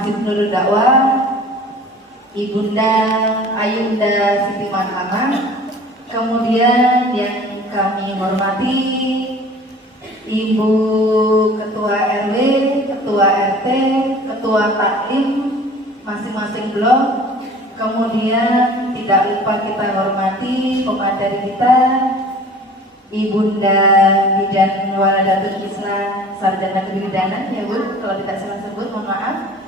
Masjid Nurul Dakwah, Ibunda Ayunda Siti Marhamah. Kemudian yang kami hormati Ibu Ketua RW, Ketua RT, Ketua Taklim masing-masing blok. Kemudian tidak lupa kita hormati pemateri kita Ibunda Bidan Waladatul Islam Sarjana Kebidanan, ya Bu, kalau tidak salah sebut mohon maaf.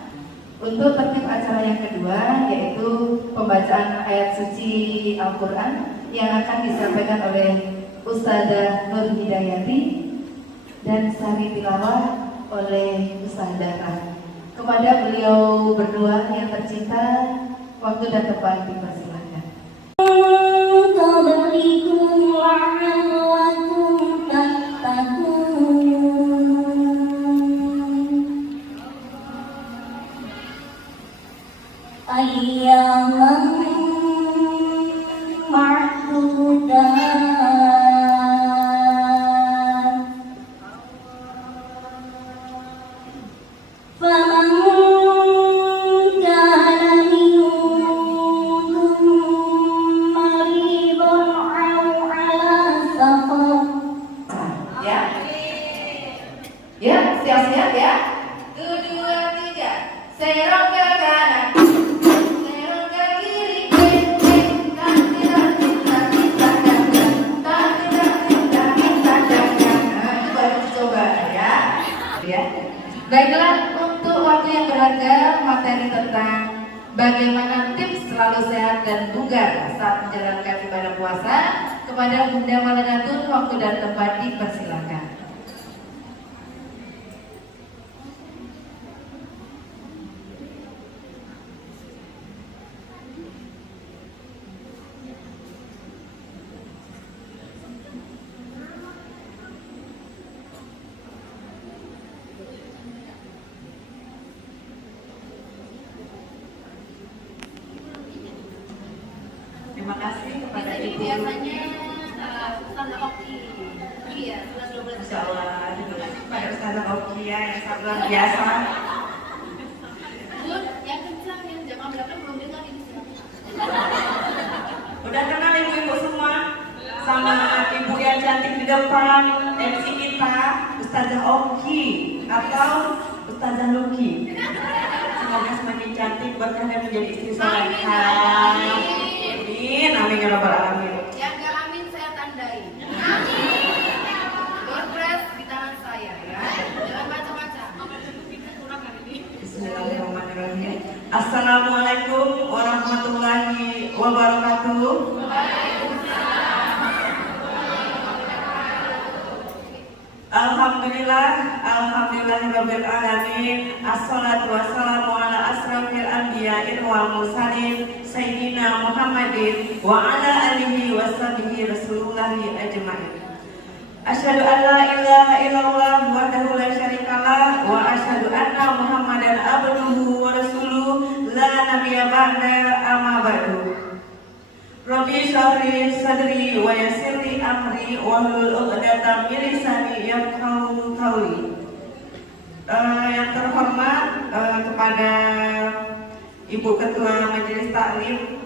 Untuk tertib acara yang kedua yaitu pembacaan ayat suci Al-Quran yang akan disampaikan oleh Ustazah Nur Hidayati dan sari tilawah oleh Ustazah Rahma. Kepada beliau berdua yang tercinta, waktu dan tempat dipersilakan. Ya, siap-siap ya. 1, 2, 3. Serong ke kanan, serong ke kiri, Nah, itu baru dicoba ya. Baiklah, untuk waktu yang berharga, materi tentang bagaimana tips selalu sehat dan bugar saat menjalankan ibadah puasa, kepada Bunda Malanatun, waktu dan tempat dipersilakan. Terima kasih kepada Ibu. Biasanya Ustazah Oki. Iya, 11-12. Insya Allah, terima kasih kepada Ustazah Oki yang sangat luar biasa. Bun, yang kencang yang jam belakang belum dengar ini siapa? Udah kenal ibu-ibu semua sama ibu yang cantik di depan MC kita, Ustazah Oki atau Ustazah Luki. Semoga semakin cantik berkah dan menjadi istri salehah. Amin ya rabbal alamin. Yang gak amin saya tandai. Amin. Door press di tangan saya ya. Jangan macam-macam. Bismillahirrahmanirrahim. Assalamualaikum warahmatullahi wabarakatuh. Alhamdulillah, alhamdulillahirabbil alamin. Assalatu wassalamu ala asrafil anbiya'i wal mursalin sayyidina Muhammadin wa ala alihi washabihi rasulullahi ajma'in. Asyhadu an la ilaha illallah wahdahu la syarikalah wa asyhadu anna Muhammadan abduhu wa rasuluh la nabiyya ba'da amma ba'du. Rabbi shrah sadri wa yassir li amri wahlul 'uqdatam min lisani yafqahu qawli. Yang terhormat kepada Ibu Ketua Majelis Taklim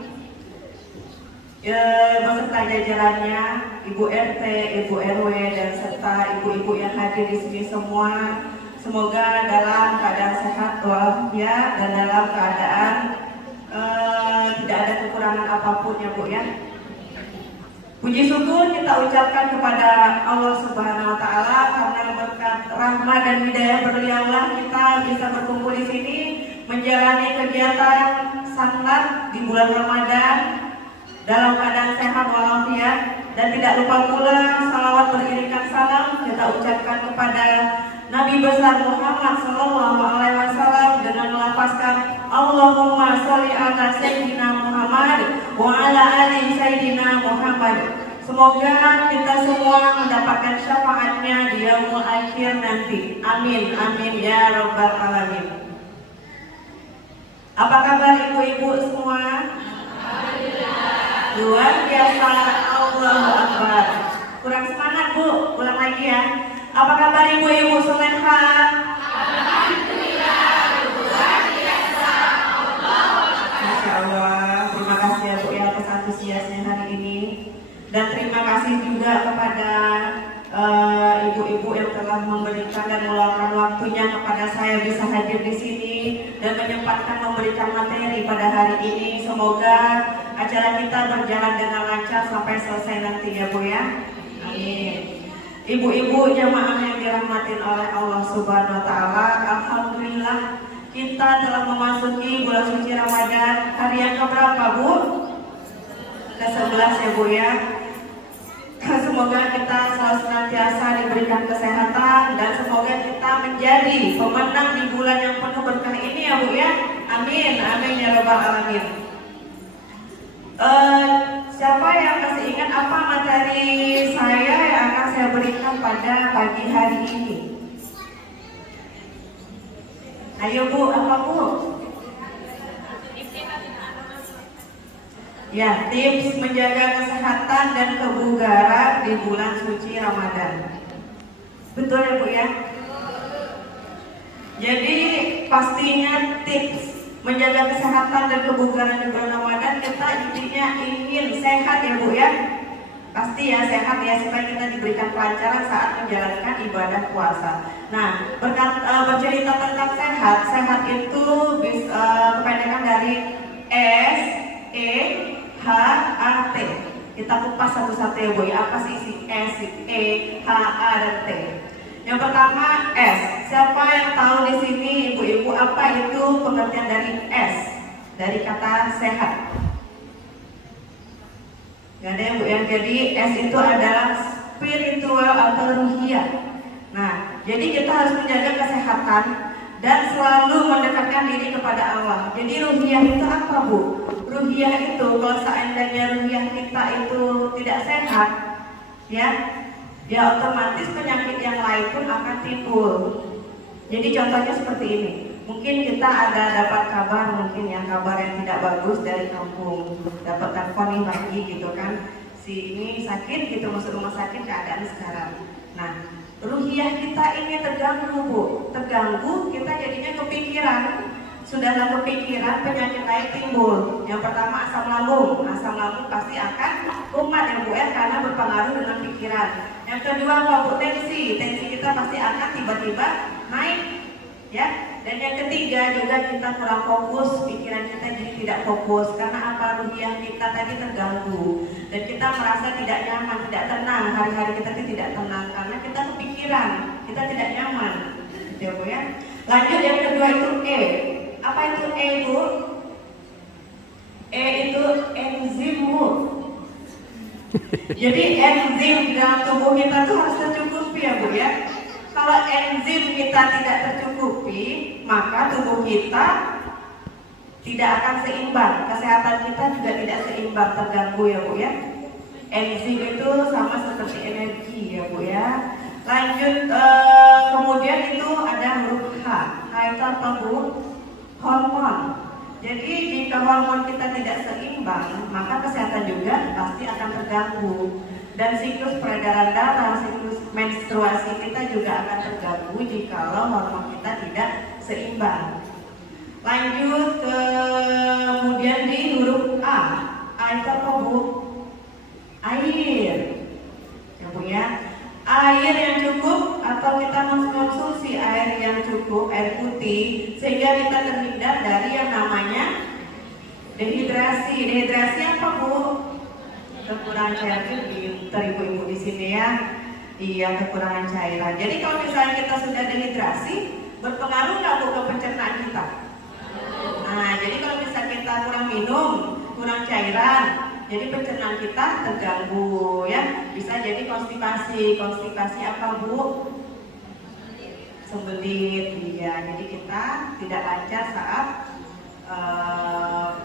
beserta jajarannya, Ibu RT, Ibu RW dan serta ibu-ibu yang hadir di sini semua, semoga dalam keadaan sehat walafiat dan dalam keadaan tidak ada kekurangan apapun ya Bu ya. Puji syukur kita ucapkan kepada Allah Subhanahu wa taala karena berkat rahmat dan hidayah beliaulah kita bisa berkumpul di sini menjalani kegiatan salat di bulan Ramadan dalam keadaan sehat walafiat, dan tidak lupa pula salawat beriringan salam kita ucapkan kepada Nabi besar Muhammad sallallahu alaihi wasallam dengan melafazkan Allahumma sholli ala sayyidina Muhammad wa ala ali sayyidina Muhammad. Semoga kita semua mendapatkan syafaatnya di yaumul akhir nanti. Amin amin ya rabbal alamin. Apa kabar ibu-ibu semua? Alhamdulillah. Luar biasa, Allahu Akbar. Kurang semangat Bu, ulang lagi ya. Apa kabar ibu-ibu soleha? Alhamdulillah, luar biasa. juga kepada ibu-ibu yang telah memberikan dan meluangkan waktunya kepada saya bisa hadir di sini dan menyempatkan memberikan materi pada hari ini. Semoga acara kita berjalan dengan lancar sampai selesai nanti ya Bu ya. Amin. Ibu-ibu jamaah yang dirahmatin oleh Allah Subhanahu wa taala, alhamdulillah kita telah memasuki bulan suci Ramadan. Hari yang keberapa Bu? Ke-11 ya Bu ya. Semoga kita selalu senantiasa diberikan kesehatan dan semoga kita menjadi pemenang di bulan yang penuh berkah ini ya Bu ya. Amin, amin ya rabbal alamin. Siapa yang masih ingat apa materi saya yang akan saya berikan pada pagi hari ini? Ayo Bu, apa Bu? Ya, tips menjaga kesehatan dan kebugaran di bulan suci Ramadan. Betul ya Bu ya? Jadi pastinya tips menjaga kesehatan dan kebugaran di bulan Ramadan, kita intinya ingin sehat ya Bu ya. Pasti ya sehat ya, supaya kita diberikan kelancaran saat menjalankan ibadah puasa. Nah, bercerita tentang sehat, sehat itu kependekan dari S, E, H, A, T. Kita kupas satu-satu ya Bu ya, apa sih isi S, E, H, A, dan T. Yang pertama S. Siapa yang tahu di sini ibu-ibu apa itu pengertian dari S? Dari kata sehat. Gak ada yang Bu ya. Jadi S itu adalah spiritual atau ruhiyah. Nah, jadi kita harus menjaga kesehatan dan selalu mendekatkan diri kepada Allah. Jadi ruhiyah itu apa Bu? Ruhiyah itu kalau seandainya ruhiyah kita itu tidak sehat, ya otomatis penyakit yang lain pun akan timbul. Jadi contohnya seperti ini. Mungkin kita ada dapat kabar, mungkin yang kabar yang tidak bagus dari kampung, dapat telepon nih pagi gitu kan, si ini sakit gitu, masuk rumah sakit keadaan sekarang. Nah, ruhiyah kita ini terganggu Bu, terganggu, kita jadinya kepikiran. Sudahlah kepikiran, penyakit lain timbul. Yang pertama asam lambung pasti akan kumat ya Bu ya, karena berpengaruh dengan pikiran. Yang kedua apa Bu? Tensi kita pasti akan tiba-tiba naik ya. Dan yang ketiga juga kita kurang fokus, pikiran kita jadi tidak fokus karena apa? Ruhiyah kita tadi terganggu dan kita merasa tidak nyaman, tidak tenang. Hari-hari kita tidak tenang karena kita kepikiran, kita tidak nyaman gitu ya Bu ya. Lanjut yang kedua itu E. Apa itu E Bu? E itu enzim Bu. Jadi enzim dalam tubuh kita tuh harus tercukupi ya Bu ya. Kalau enzim kita tidak tercukupi, maka tubuh kita tidak akan seimbang. Kesehatan kita juga tidak seimbang, terganggu ya Bu ya. Enzim itu sama seperti energi ya Bu ya. Lanjut kemudian itu ada huruf H. H itu apa Bu? Hormon. Jadi jika hormon kita tidak seimbang, maka kesehatan juga pasti akan terganggu. Dan siklus peredaran darah, siklus menstruasi kita juga akan terganggu jikalau hormon kita tidak seimbang. Lanjut kemudian di huruf A. A itu apa Bu? Air. Ya Bu ya. Air yang cukup atau kita mengkonsumsi air yang cukup, air putih, sehingga kita terhindar dari yang namanya dehidrasi. Dehidrasi apa Bu? Kekurangan cairan, ibu-ibu di sini ya. Iya, kekurangan cairan. Jadi kalau misalnya kita sudah dehidrasi, berpengaruh nggak Bu ke pencernaan kita? Nah, jadi kalau misalnya kita kurang minum, kurang cairan, jadi pencernaan kita terganggu ya. Bisa jadi konstipasi. Konstipasi apa Bu? Sembelit. Iya, jadi kita tidak lancar saat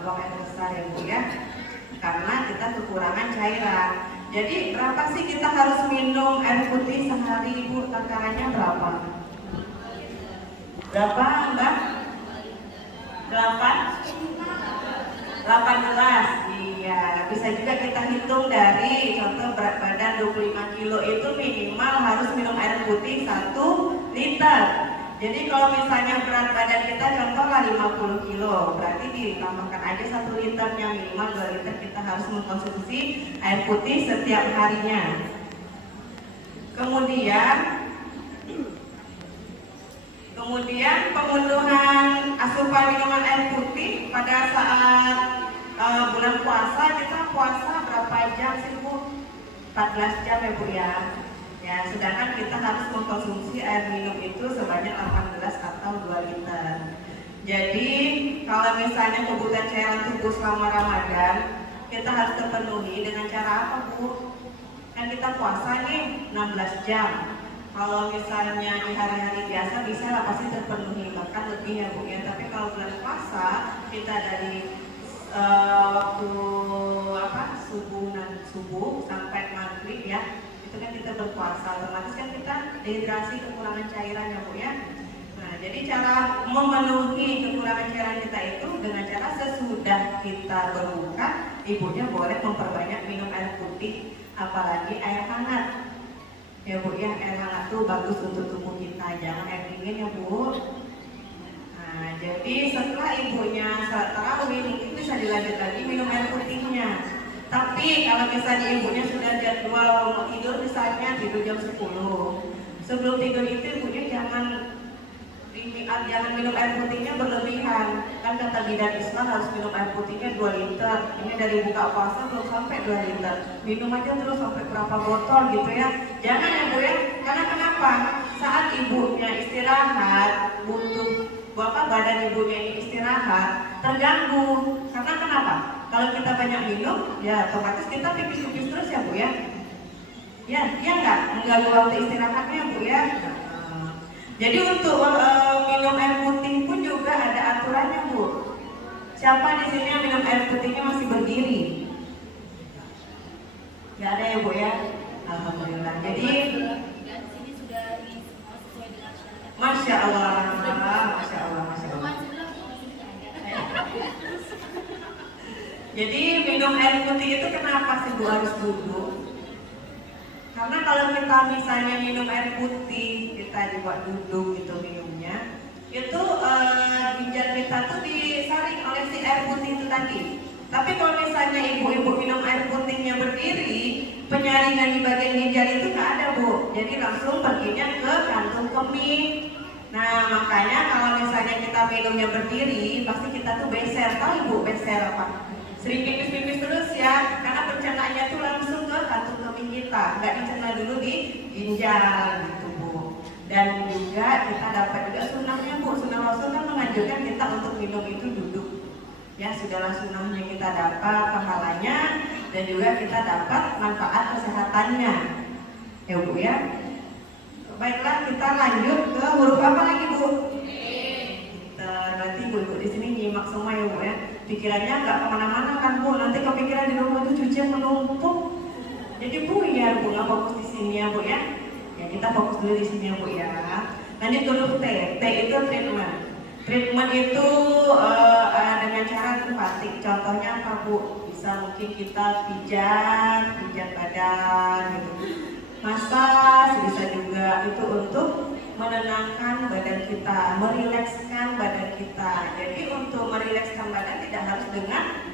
buang air besar ya Bu ya. Karena kita kekurangan cairan. Jadi berapa sih kita harus minum air putih sehari Bu? Takarannya berapa? Berapa Mbak? 8 gelas. Iya, bisa juga kita hitung dari contoh berat badan 25 kilo itu minimal harus minum air putih 1 liter. Jadi kalau misalnya berat badan kita contohlah 50 kilo, berarti ditambahkan aja 1 liternya, minimal 2 liter kita harus mengkonsumsi air putih setiap harinya. Kemudian pemenuhan asupan minuman air putih pada saat bulan puasa. Kita puasa berapa jam sih Bu? 14 jam ya Bu ya. Ya, sedangkan kita harus mengkonsumsi air minum itu sebanyak 18 atau 2 liter. Jadi kalau misalnya kebutuhan cairan tubuh selama Ramadan kita harus terpenuhi dengan cara apa Bu? Kan kita puasa nih 16 jam. Kalau misalnya di hari-hari biasa bisa lah pasti terpenuhi, bahkan lebih ya Bu ya. Tapi kalau bulan puasa kita dari waktu subuh sampai maghrib ya, itu kan kita berpuasa, otomatis kan kita dehidrasi, kekurangan cairan ya Bu ya. Nah, jadi cara memenuhi kekurangan cairan kita itu dengan cara sesudah kita berbuka, ibunya boleh memperbanyak minum air putih, apalagi air hangat. Ya Bu ya, air hangat tuh bagus untuk tubuh kita, jangan air dingin ya Bu. Nah, jadi setelah ibunya salat tarawih mungkin bisa dilanjut lagi minum air putihnya. Tapi kalau misalnya ibunya sudah jadwal mau tidur, misalnya tidur jam 10, sebelum tidur itu ibunya jangan minum air putihnya berlebihan. Kan kata bidan Islam harus minum air putihnya 2 liter. Ini dari buka puasa belum sampai 2 liter. Minum aja terus sampai berapa botol gitu ya. Jangan ya Bu ya. Karena kenapa? Saat ibunya istirahat, butuh badan ibunya ini istirahat, terganggu. Karena kenapa? Kalau kita banyak minum, ya otomatis kita pipis-pipis terus ya Bu ya. Ya, iya nggak? Mengganggu waktu istirahatnya Bu ya. Jadi untuk minum air putih pun juga ada aturannya Bu. Siapa di sini yang minum air putihnya masih berdiri? Gak ada ya Bu ya? Alhamdulillah. Jadi Masya Allah, Masya Allah, Masya Allah. Jadi minum air putih itu kenapa sih Bu harus duduk? Karena kalau kita misalnya minum air putih, kita dibuat duduk gitu minumnya, itu ginjal kita tuh disaring oleh si air putih itu tadi. Tapi kalau misalnya ibu-ibu minum air putihnya berdiri, penyaringan di bagian ginjal itu nggak ada Bu. Jadi langsung perginya ke kantung kemih. Nah makanya kalau misalnya kita minumnya berdiri, pasti kita tuh beser. Tahu Ibu beser apa? Sering pipis-pipis terus ya, karena pencernaannya tuh langsung ke kantung kemih kita, nggak dicerna dulu di ginjal gitu Bu. Dan juga kita dapat juga sunnahnya Bu, sunnah Rasul kan menganjurkan kita untuk minum itu duduk. Ya sudahlah sunnahnya kita dapat pahalanya dan juga kita dapat manfaat kesehatannya. Ya Bu ya. Baiklah kita lanjut ke huruf apa lagi Bu? Berarti ibu-ibu di sini nyimak semua ya Bu ya. Pikirannya nggak kemana-mana kan Bu, nanti kepikiran di rumah itu cucian menumpuk. Jadi Bu ya Bu nggak fokus di sini ya Bu ya. Ya kita fokus dulu di sini ya Bu ya. Lanjut ke huruf T. T itu treatment. Treatment itu dengan cara simpatik. Contohnya apa Bu? Bisa mungkin kita pijat badan gitu. Massage bisa juga, itu untuk menenangkan badan kita, merilekskan badan kita. Jadi untuk merilekskan badan tidak harus dengan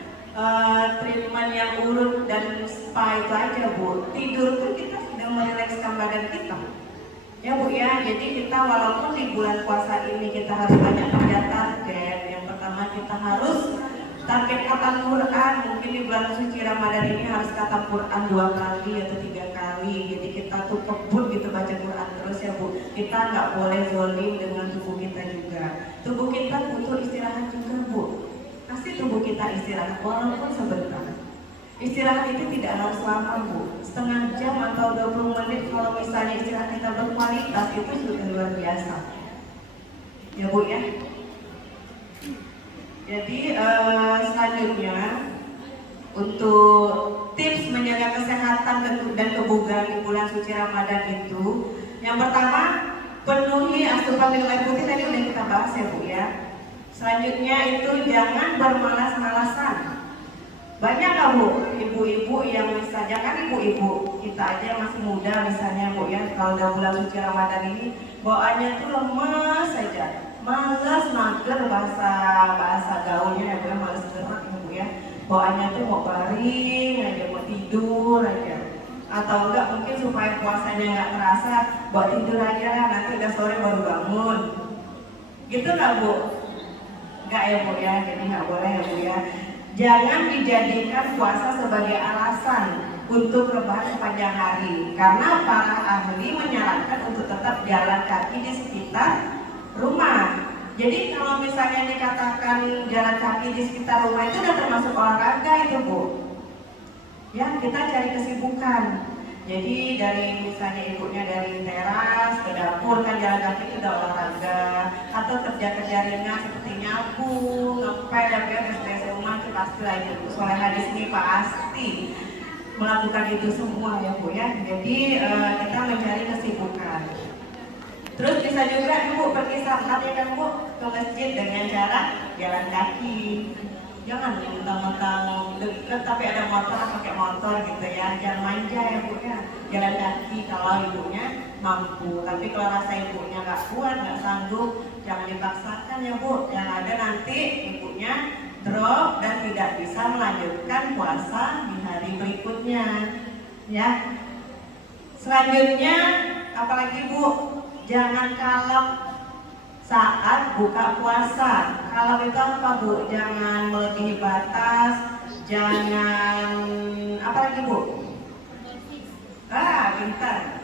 treatment yang urut dan spa itu aja Bu. Tidur pun kita sudah merilekskan badan kita. Ya Bu ya, jadi kita walaupun di bulan puasa ini kita harus banyak pada target. Yang pertama kita harus target khatam Quran. Mungkin di bulan suci Ramadan ini harus khatam Quran 2 kali atau 3 kali. Jadi kita tuh kebut gitu baca Quran terus ya Bu. Kita nggak boleh zolim dengan tubuh kita juga. Tubuh kita butuh istirahat juga Bu. Kasih tubuh kita istirahat walaupun sebentar. Istirahat itu tidak harus lama Bu. Setengah jam atau 20 menit kalau misalnya istirahat kita berkualitas itu sudah luar biasa. Ya Bu ya. Jadi selanjutnya untuk tips menjaga kesehatan dan kebugaran di bulan suci Ramadan itu, yang pertama penuhi asupan minum air putih tadi udah kita bahas ya Bu ya. Selanjutnya itu jangan bermalas-malasan. Banyak lah Bu ibu-ibu yang misalnya kan ibu-ibu kita aja yang masih muda misalnya Bu ya, kalau udah bulan suci Ramadan ini bawaannya tuh lemes saja. Males, mager bahasa gaulnya ya Bu ya, males gerak ya Bu ya. Bawaannya tuh mau baring aja, mau tidur aja. atau enggak mungkin supaya puasanya nggak terasa, buat tidur aja lah, nanti udah sore baru bangun. Gitu nggak Bu? Nggak ya Bu ya, jadi nggak boleh ya Bu ya. Jangan dijadikan puasa sebagai alasan untuk rebahan sepanjang hari, karena para ahli menyarankan untuk tetap jalan kaki di sekitar rumah. Jadi kalau misalnya dikatakan jalan kaki di sekitar rumah itu udah termasuk olahraga itu Bu. Ya, kita cari kesibukan. Jadi dari misalnya ibunya dari teras ke dapur kan jalan kaki itu udah olahraga, atau kerja-kerja ringan seperti nyapu, ngepel, ya beres-beres rumah itu pasti lah Ibu Soleh hadis ini pasti melakukan itu semua ya Bu ya. Jadi kita mencari kesibukan. Terus bisa juga Ibu pergi saat ya kan Bu ke masjid dengan cara jalan kaki. Jangan mentang-mentang deket tapi ada motor pakai motor gitu ya. Jangan manja ya Bu ya. Jalan kaki kalau ibunya mampu. Tapi kalau rasa ibunya nggak kuat, nggak sanggup, jangan dipaksakan ya Bu. Yang ada nanti ibunya drop dan tidak bisa melanjutkan puasa di hari berikutnya. Ya. Selanjutnya apalagi Bu? Jangan kalap saat buka puasa. Kalau itu apa Bu? Jangan melebihi batas, jangan apa lagi Bu? Pintar.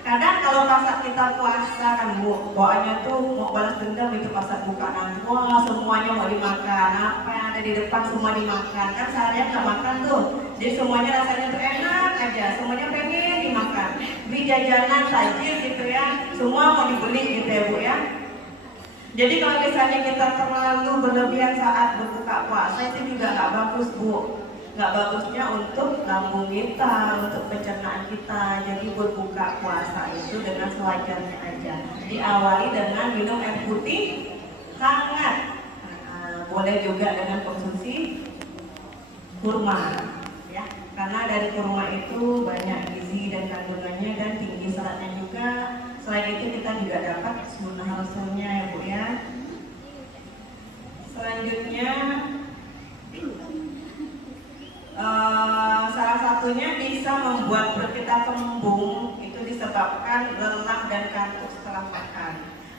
Kadang kalau pas kita puasa kan Bu, bawaannya tuh mau balas dendam itu pas buka nanti. Wah semuanya mau dimakan, apa yang ada di depan semua dimakan. Kan seharian nggak makan tuh, jadi semuanya rasanya tuh enak aja, semuanya pengen dimakan. Beli jajanan saja gitu ya, semua mau dibeli gitu ya Bu ya. Jadi kalau misalnya kita terlalu berlebihan saat berbuka puasa itu juga nggak bagus Bu. Nggak bagusnya untuk lambung kita, untuk pencernaan kita. Jadi berbuka puasa itu dengan sewajarnya aja. Diawali dengan minum air putih hangat. Boleh juga dengan konsumsi kurma, ya. Karena dari kurma itu banyak gizi dan kandungannya dan tinggi seratnya juga. Selain itu kita juga dapat sunnah rasulnya ya Bu ya. Selanjutnya salah satunya bisa membuat perut kita kembung, itu disebabkan lelah dan kantuk setelah makan.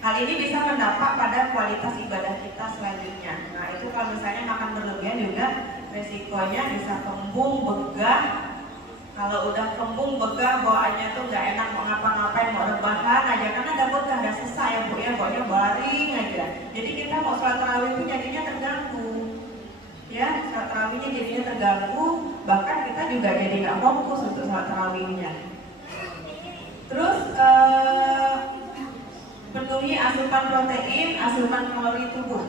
Hal ini bisa berdampak pada kualitas ibadah kita selanjutnya. Nah itu kalau misalnya makan berlebihan juga resikonya bisa kembung, begah. Kalau udah kembung, begah, bawaannya tuh nggak enak mau ngapa-ngapain, mau rebahan aja karena ada begah, ada sesak ya Bu ya, bawaannya baring aja. Jadi kita mau sholat tarawih itu jadinya terganggu. Ya, sholat tarawihnya jadinya terganggu, bahkan kita juga jadi nggak fokus untuk sholat tarawihnya. Terus penuhi asupan protein, asupan kalori tubuh.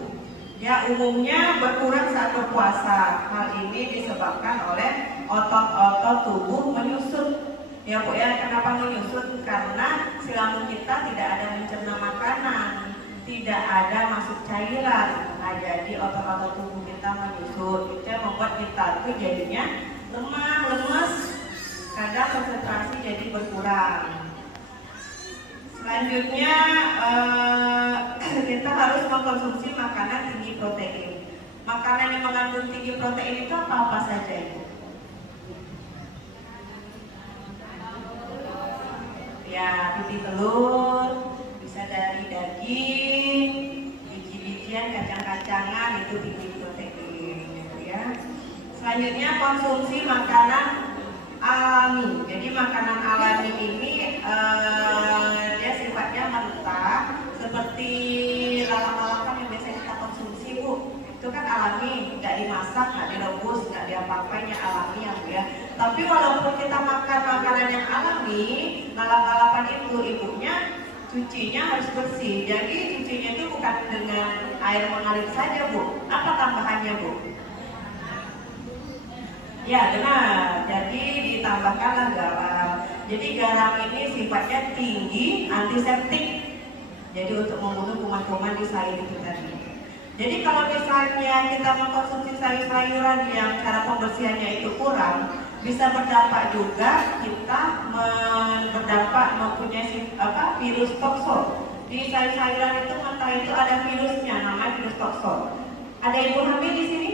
Ya, umumnya berkurang saat berpuasa. Hal ini disebabkan oleh otot-otot tubuh menyusut. Ya Bu ya, kenapa menyusut? Karena si lambung kita tidak ada mencerna makanan, tidak ada masuk cairan. Nah, jadi otot-otot tubuh kita menyusut. Itu yang membuat kita tuh jadinya lemah, lemes, kadang konsentrasi jadi berkurang. Selanjutnya kita harus mengkonsumsi makanan tinggi protein. Makanan yang mengandung tinggi protein itu apa saja Ibu? Ya, pipi telur, bisa dari daging, biji-bijian, kacang-kacangan itu tinggi protein gitu ya. Selanjutnya konsumsi makanan alami. Jadi makanan alami ini dia sifatnya mentah, seperti lalap-lalapan yang biasa kita konsumsi Bu. Itu kan alami, nggak dimasak, nggak direbus, nggak diapa-apain, yang alami ya Bu ya. Tapi walaupun kita makan makanan yang alami, lalap-lalapan itu ibunya cucinya harus bersih. Jadi cucinya itu bukan dengan air mengalir saja Bu. Apa tambahannya Bu? Ya benar, jadi ditambahkanlah garam. Jadi garam ini sifatnya tinggi, antiseptik. Jadi untuk membunuh kuman-kuman di sayur itu tadi. Jadi kalau misalnya kita mengkonsumsi sayur-sayuran yang cara pembersihannya itu kurang, bisa berdampak juga kita berdampak mempunyai virus toksol. Di sayur-sayuran itu mentah itu ada virusnya, namanya virus toksol. Ada ibu hamil di sini?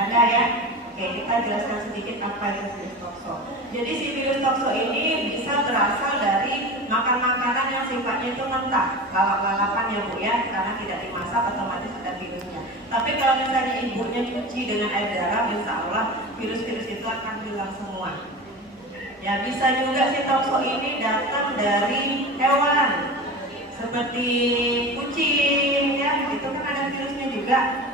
Ada ya? Oke. Oke, kita jelaskan sedikit apa itu virus tokso. Jadi si virus tokso ini bisa berasal dari makan makanan yang sifatnya itu mentah, lalap-lalapan ya Bu ya, karena tidak dimasak otomatis ada virusnya. Tapi kalau misalnya ibunya cuci dengan air garam, insya Allah virus-virus itu akan hilang semua. Ya bisa juga si tokso ini datang dari hewan, seperti kucing ya, itu kan ada virusnya juga.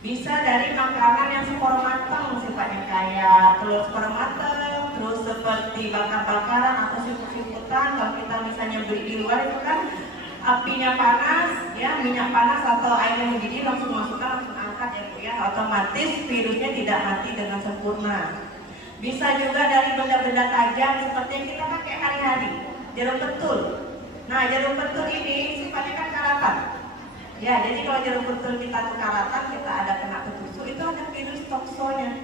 Bisa dari makanan yang spor matang sifatnya, kayak telur spor matang, terus seperti bakar-bakaran atau siput-siputan. Kalau kita misalnya beli di luar itu kan apinya panas ya, minyak panas atau airnya mendidih, langsung masukkan, langsung angkat ya Bu ya, otomatis virusnya tidak mati dengan sempurna. Bisa juga dari benda-benda tajam seperti yang kita pakai hari-hari, jarum pentul. Nah, jarum pentul ini sifatnya kan karatan. Ya, jadi kalau jarum pentul kita tuh karatan, kita ada kena ketusuk, itu ada virus toksonya.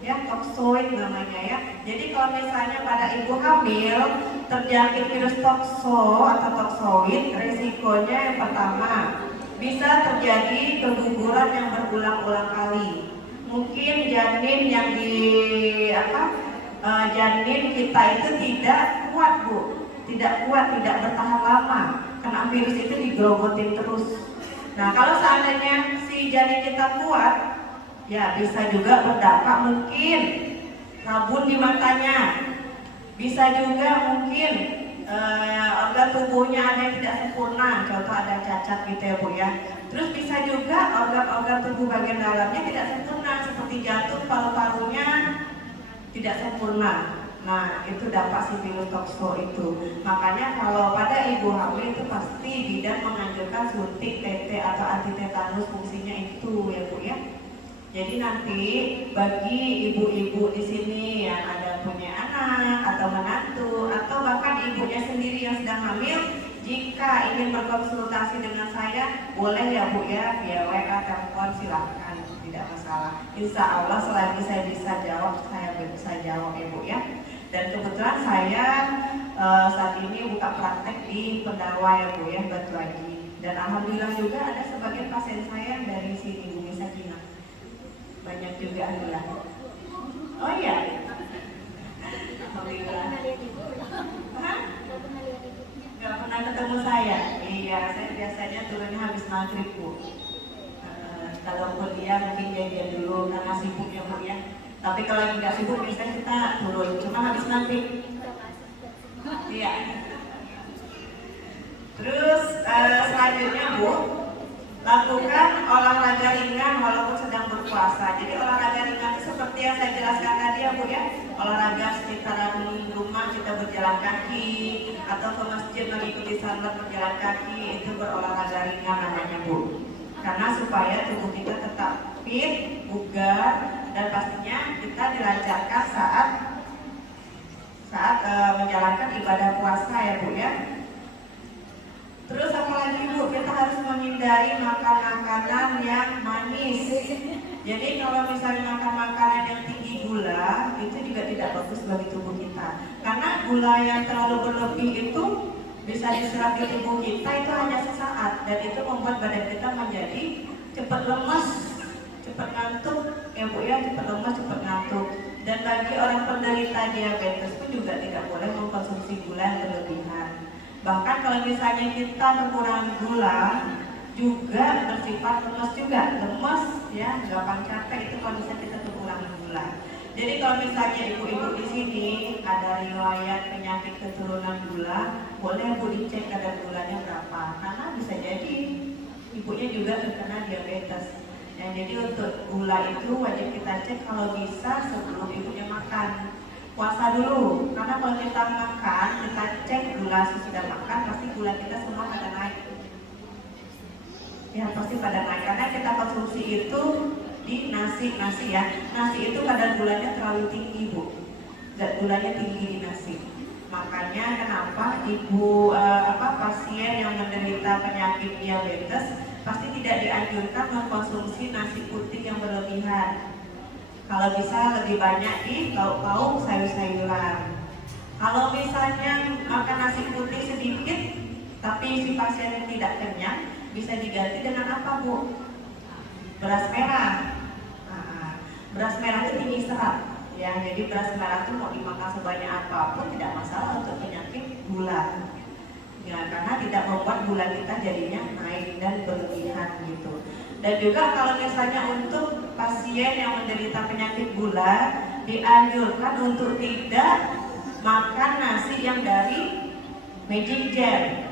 Ya, toksoid namanya ya. Jadi kalau misalnya pada ibu hamil terjangkit virus tokso atau toksoid, resikonya yang pertama bisa terjadi keguguran yang berulang-ulang kali. Mungkin janin yang janin kita itu tidak kuat Bu, tidak bertahan lama, karena virus itu digerogotin terus. Nah kalau seandainya si janin kita kuat, ya bisa juga berdampak mungkin rabun di matanya, bisa juga mungkin organ tubuhnya ada yang tidak sempurna, contoh ada cacat gitu ya Bu ya. Terus bisa juga organ-organ tubuh bagian dalamnya tidak sempurna, seperti jantung, paru-parunya tidak sempurna. Nah itu dampak si virus tokso itu. Makanya kalau pada ibu hamil itu pasti bidan menganjurkan suntik TT atau anti tetanus, fungsinya itu ya Bu ya. Jadi nanti bagi ibu-ibu di sini yang ada punya anak atau menantu atau bahkan ibunya sendiri yang sedang hamil, jika ingin berkonsultasi dengan saya boleh ya Bu ya, via WA, telepon, silahkan, tidak masalah. Insya Allah selagi saya bisa jawab, saya bisa jawab ya Bu ya. Dan kebetulan saya saat ini buka praktek di Pendawa ya Bu ya, Batu Haji. Dan alhamdulillah juga ada sebagian pasien saya dari sini Bumi Sakinah. Banyak juga alhamdulillah. Oh iya. Alhamdulillah. Hah? Gak pernah ketemu saya. Iya, saya biasanya turunnya habis maghrib Bu. Kalau kuliah mungkin jajan dulu karena sibuk ya Bu ya. Tapi kalau nggak sibuk biasanya kita turun, cuma habis maghrib. Iya. Terus selanjutnya Bu, lakukan olahraga ringan walaupun sedang berpuasa. Jadi olahraga ringan itu seperti yang saya jelaskan tadi ya Bu ya, olahraga sekitaran rumah, kita berjalan kaki atau ke masjid mengikuti salat berjalan kaki, itu berolahraga ringan namanya Bu. Karena supaya tubuh kita tetap fit, bugar, dan pastinya kita dilancarkan saat menjalankan ibadah puasa ya Bu ya. Terus apalagi Bu, kita harus menghindari makan makanan yang manis. Jadi kalau misalnya makan makanan yang tinggi gula, itu juga tidak bagus bagi tubuh kita. Karena gula yang terlalu berlebih itu bisa diserap di tubuh kita itu hanya sesaat, dan itu membuat badan kita menjadi cepat lemas, cepat ngantuk ya Bu ya, cepat lemas, cepat ngantuk. Dan bagi orang penderita diabetes pun juga tidak boleh mengkonsumsi gula yang berlebihan. Bahkan kalau misalnya kita kekurangan gula juga bersifat lemas juga, lemas ya, gampang capek, itu kalau misalnya kita kekurangan gula. Jadi kalau misalnya ibu-ibu di sini ada riwayat penyakit keturunan gula, boleh Bu dicek kadar gulanya berapa, karena bisa jadi ibunya juga terkena diabetes. Nah, jadi untuk gula itu wajib kita cek kalau bisa sebelum ibunya makan. Puasa dulu, karena kalau kita makan, kita cek gula sesudah makan, pasti gula kita semua pada naik. Ya pasti pada naik, karena kita konsumsi itu di nasi ya. Nasi itu kadar gulanya terlalu tinggi Bu, gulanya tinggi di nasi. Makanya kenapa pasien yang menderita penyakit diabetes pasti tidak dianjurkan mengkonsumsi nasi putih yang berlebihan. Kalau bisa lebih banyak di lauk-lauk, sayur-sayuran. Kalau misalnya makan nasi putih sedikit, tapi si pasien tidak kenyang, bisa diganti dengan apa Bu? Beras merah. beras merah itu tinggi serat. Ya, jadi beras merah itu mau dimakan sebanyak apapun tidak masalah untuk penyakit gula. Ya, karena tidak membuat gula kita jadinya naik dan berlebihan gitu. Dan juga kalau misalnya untuk pasien yang menderita penyakit gula, dianjurkan untuk tidak makan nasi yang dari magic jar.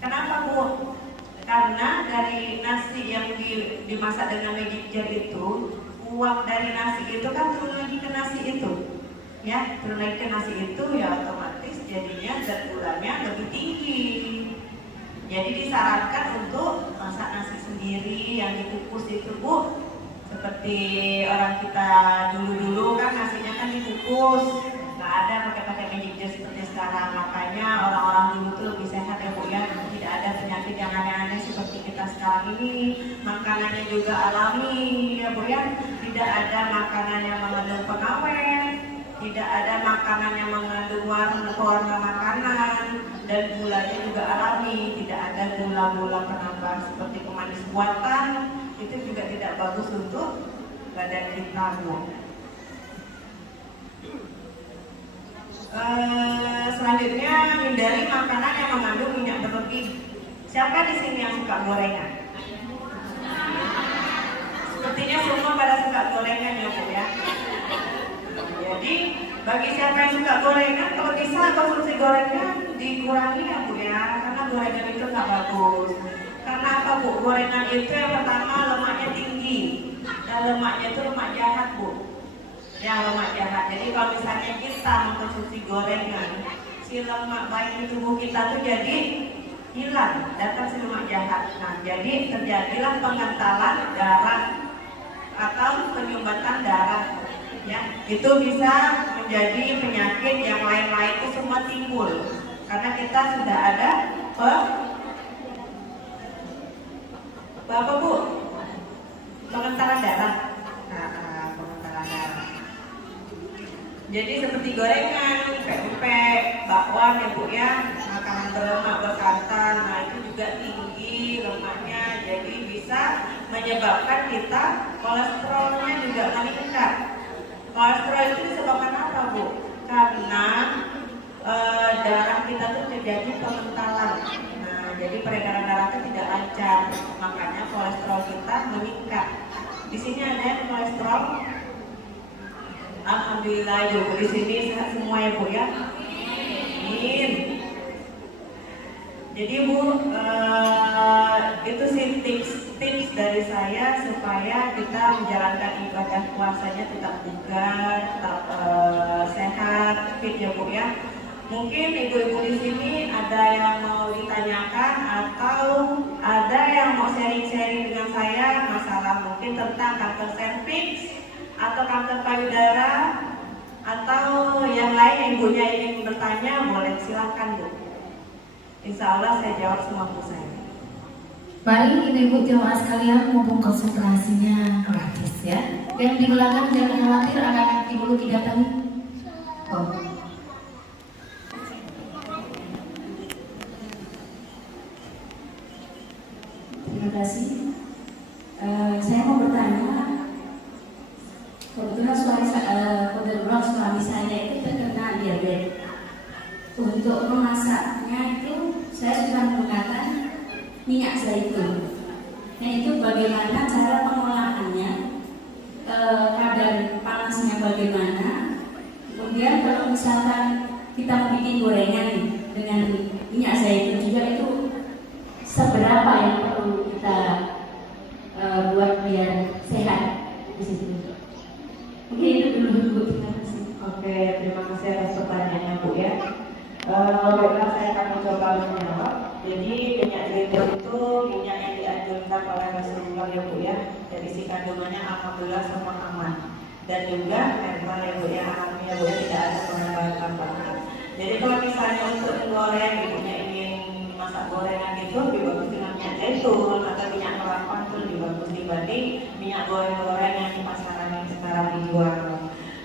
Kenapa Bu? Karena dari nasi yang dimasak dengan magic jar itu, uap dari nasi itu kan turun lagi ke nasi itu. Ya, turun lagi ke nasi itu ya otomatis jadinya zat gulanya lebih tinggi. Jadi disarankan untuk masak nasi sendiri yang dikukus itu Bu. Seperti orang kita dulu-dulu kan nasinya kan dikukus, nggak ada pakai magic jar seperti sekarang. Makanya orang-orang dulu tuh lebih sehat ya Bu ya, tidak ada penyakit yang aneh-aneh seperti kita sekarang ini. Makanannya juga alami ya Bu ya, tidak ada makanan yang mengandung pengawet, tidak ada makanan yang mengandung warna makanan, dan gulanya juga alami, tidak ada gula-gula penambah seperti pemanis buatan. Itu juga tidak bagus untuk badan kita Bu. Selanjutnya hindari makanan yang mengandung minyak berlebih. Siapa di sini yang suka gorengan? Sepertinya semua pada suka gorengan ya Bu ya. Jadi bagi siapa yang suka gorengan, kalau bisa konsumsi gorengan dikurangi ya Bu ya, karena gorengan itu nggak bagus. Karena apa Bu? Gorengan itu yang pertama lemaknya tinggi, dan lemaknya itu lemak jahat Bu. Ya, lemak jahat. Jadi kalau misalnya kita mengkonsumsi gorengan, si lemak baik di tubuh kita tuh jadi hilang, datang si lemak jahat. Nah, jadi terjadilah pengentalan darah atau penyumbatan darah. Ya, itu bisa menjadi penyakit yang lain-lain itu semua timbul karena kita sudah ada apa Bu? Pengentalan darah. Pengentalan darah. Jadi seperti gorengan, pempek, bakwan ya Bu ya, makanan berlemak bersantan, nah itu juga tinggi lemaknya, jadi bisa menyebabkan kita kolesterolnya juga meningkat. Kolesterol itu disebabkan apa Bu? Karena darah kita tuh terjadi pengentalan. Nah, jadi peredaran darah itu tidak lancar, makanya kolesterol kita meningkat. Di sini ada yang kolesterol. Alhamdulillah Ibu di sini sehat semua ya Bu ya. Amin. Jadi Bu, itu sih tips dari saya supaya kita menjalankan ibadah puasanya tetap bugar, tetap sehat, fit ya Bu ya. Mungkin ibu-ibu di sini ada yang mau ditanyakan atau ada yang mau sharing-sharing dengan saya masalah mungkin tentang kanker serviks atau kanker payudara atau yang lain ibunya ingin bertanya, boleh silakan Bu. Insya Allah saya jawab semua Bu saya. Baik ibu-ibu jemaah sekalian, mumpung konsultasinya gratis ya. Yang di belakang jangan khawatir, akan ibu didatangi. Oh. Terima kasih. Saya mau bertanya, kebetulan suami saya itu terkena diabetes. Untuk memasaknya itu saya sudah menggunakan minyak zaitun. Nah itu bagaimana cara pengolahannya, kadar panasnya bagaimana. Kemudian kalau misalkan kita mau bikin gorengan dengan minyak zaitun juga itu seberapa yang perlu kita buat biar sehat di situ. Mungkin itu dulu Bu. Terima kasih. Oke, terima kasih atas pertanyaannya Bu ya. Baiklah, saya akan mencoba menjawab. Jadi minyak zaitun itu minyak yang dianjurkan oleh Rasulullah ya Bu ya. Jadi si kandungannya alhamdulillah semua aman. Dan juga herbal ya Bu ya, alami ya Bu ya, tidak ada penambahan tambahan. Jadi kalau misalnya untuk menggoreng ibunya ingin masak gorengan itu lebih bagus dengan minyak zaitun atau minyak kelapa itu lebih bagus dibanding minyak goreng-goreng yang di pasaran yang sekarang dijual.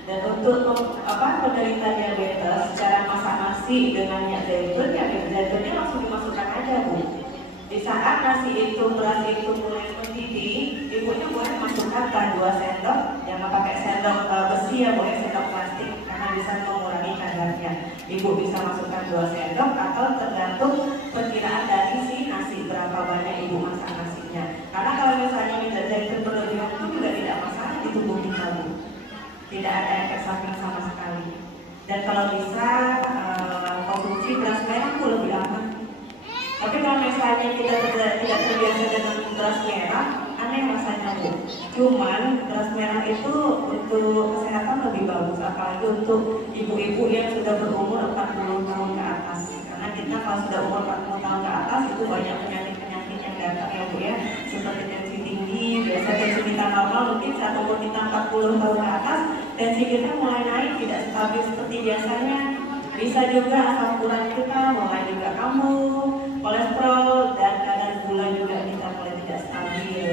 Dan untuk penderita diabetes, cara masak nasi dengan minyak zaitun, ya minyak zaitunnya langsung dimasukkan aja Bu. Di saat nasi itu, beras itu mulai mendidih, ibunya boleh masukkan 2 sendok, jangan pakai sendok besi ya, boleh sendok plastik karena bisa mengurangi kadarnya. Ibu bisa masukkan 2 sendok atau tergantung perkiraan dari si nasi, berapa banyak ibu masak nasinya. Karena kalau misalnya minyak zaitun berlebihan itu juga tidak masalah di tubuh kita, Bu. Tidak ada efek samping sama sekali. Dan kalau bisa konsumsi beras merah itu lebih aman. Tapi kalau misalnya kita tidak terbiasa dengan beras merah, aneh rasanya, Bu. Cuman beras merah itu untuk kesehatan lebih bagus, apalagi untuk ibu-ibu yang sudah berumur 40 tahun ke atas. Karena kita kalau sudah umur 40 tahun ke atas itu banyak penyakit-penyakit yang datang ya, Bu ya, seperti tensi tinggi. Biasa tensi kita normal, mungkin saat umur kita 40 tahun ke atas, tensi kita mulai naik, tidak stabil seperti biasanya. Bisa juga asam urat kita mulai juga kambuh, kolesterol dan kadar gula juga kita mulai tidak stabil.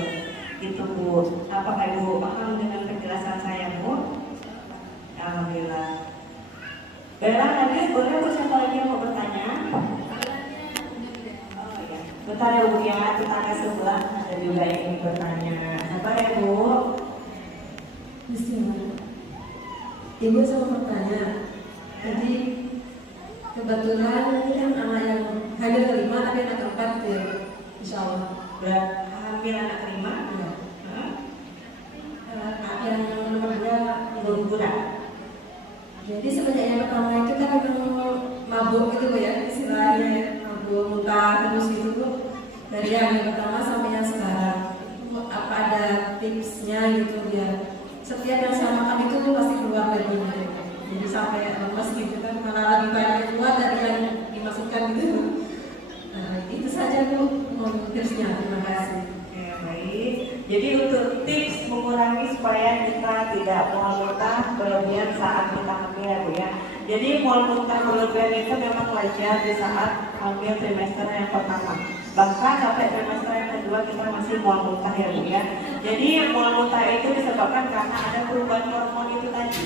Gitu, Bu. Apakah Ibu paham dengan penjelasan saya, Bu? Alhamdulillah. Bella, nanti boleh Bu, siapa lagi yang mau bertanya? Oh iya. Bentar ya, Bu ya, tetangga sebelah ada juga yang ingin bertanya. Siapa ya, Bu? Bismillah. Ibu sama bertanya. Jadi kebetulan ini kan anak yang hamil kelima tapi anak keempat ya, insya Allah. Hamil anak kelima? Ya. Hah? Yang nomor 2 belum bulan. Jadi semenjak yang pertama itu kan memang mabuk gitu Bu ya, istilahnya mabuk muntah terus itu Bu. Dari yang pertama sampai yang sekarang, apa ada tipsnya gitu biar setiap yang saya makan itu pasti keluar dari gitu. Jadi sampai lemes gitu kan, malah lebih banyak keluar dari yang dimasukkan gitu. Nah, itu saja Bu tipsnya. Terima kasih. Oke, baik. Jadi untuk tips mengurangi supaya kita tidak mual muntah berlebihan saat kita hamil ya, Bu ya. Jadi mual muntah berlebihan itu memang wajar di saat hamil trimester yang pertama. Bahkan sampai trimester yang kedua kita masih mual muntah ya, Bu ya. Jadi mual muntah itu disebabkan karena ada perubahan hormon itu tadi.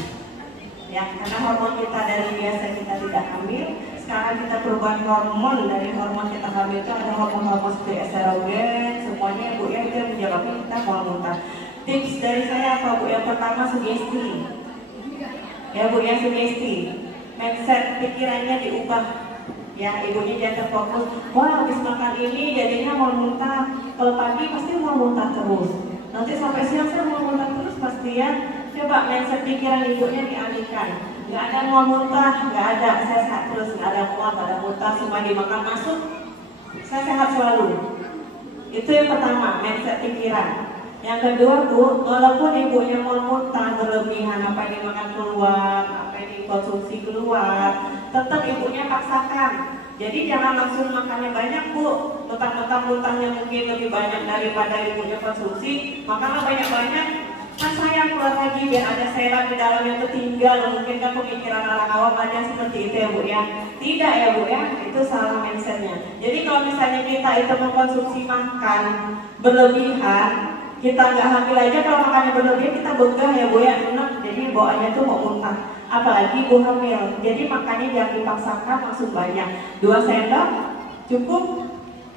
Ya, karena hormon kita dari biasa kita tidak hamil, sekarang kita perubahan hormon dari hormon kita hamil itu ada hormon-hormon seperti estrogen, semuanya Bu ya, itu yang menyebabkan kita mual muntah. Tips dari saya apa Bu? Yang pertama sugesti. Ya Bu ya, sugesti. Mindset pikirannya diubah. Ya, ibunya jangan terfokus, wah habis makan ini jadinya mau muntah. Kalau pagi pasti mau muntah terus. Nanti sampai siang saya mau muntah terus pasti ya. Coba mindset pikiran ibunya dialihkan. Nggak ada mau muntah, nggak ada, saya sehat terus, nggak ada mual, nggak ada muntah, semua dimakan masuk, saya sehat selalu. Itu yang pertama, mindset pikiran. Yang kedua Bu, walaupun ibunya mau muntah berlebihan, apa yang dimakan keluar, apa yang dikonsumsi keluar, tetap ibunya paksakan. Jadi jangan langsung makannya banyak Bu, mentang-mentang muntahnya mungkin lebih banyak daripada ibunya konsumsi, makanlah banyak-banyak. Kan sayang keluar lagi biar ada cairan di dalamnya itu tinggal. Mungkin kan pemikiran orang awam ada seperti itu ya Bu ya. Tidak ya Bu ya, itu salah mindsetnya. Jadi kalau misalnya kita itu mengkonsumsi makan berlebihan, kita nggak hamil aja kalau makannya berlebihan kita begah ya Bu ya, enak. Jadi bawaannya tuh mau muntah. Apalagi ibu hamil. Jadi makannya jangan dipaksakan langsung banyak. 2 sendok cukup.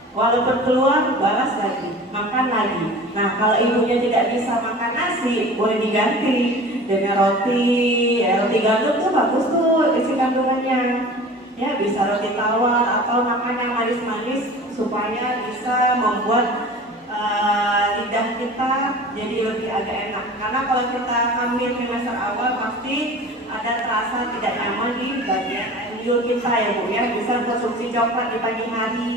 Walaupun keluar, balas lagi, makan lagi. Nah, kalau ibunya tidak bisa makan nasi, boleh diganti dengan roti. Ya, roti gandum tuh bagus tuh isi kandungannya. Ya, bisa roti tawar atau makan yang manis-manis supaya bisa membuat lidah kita jadi lebih agak enak. Karena kalau kita hamil trimester awal pasti ada terasa tidak nyaman di bagian liur kita ya Bu ya. Bisa konsumsi coklat di pagi hari.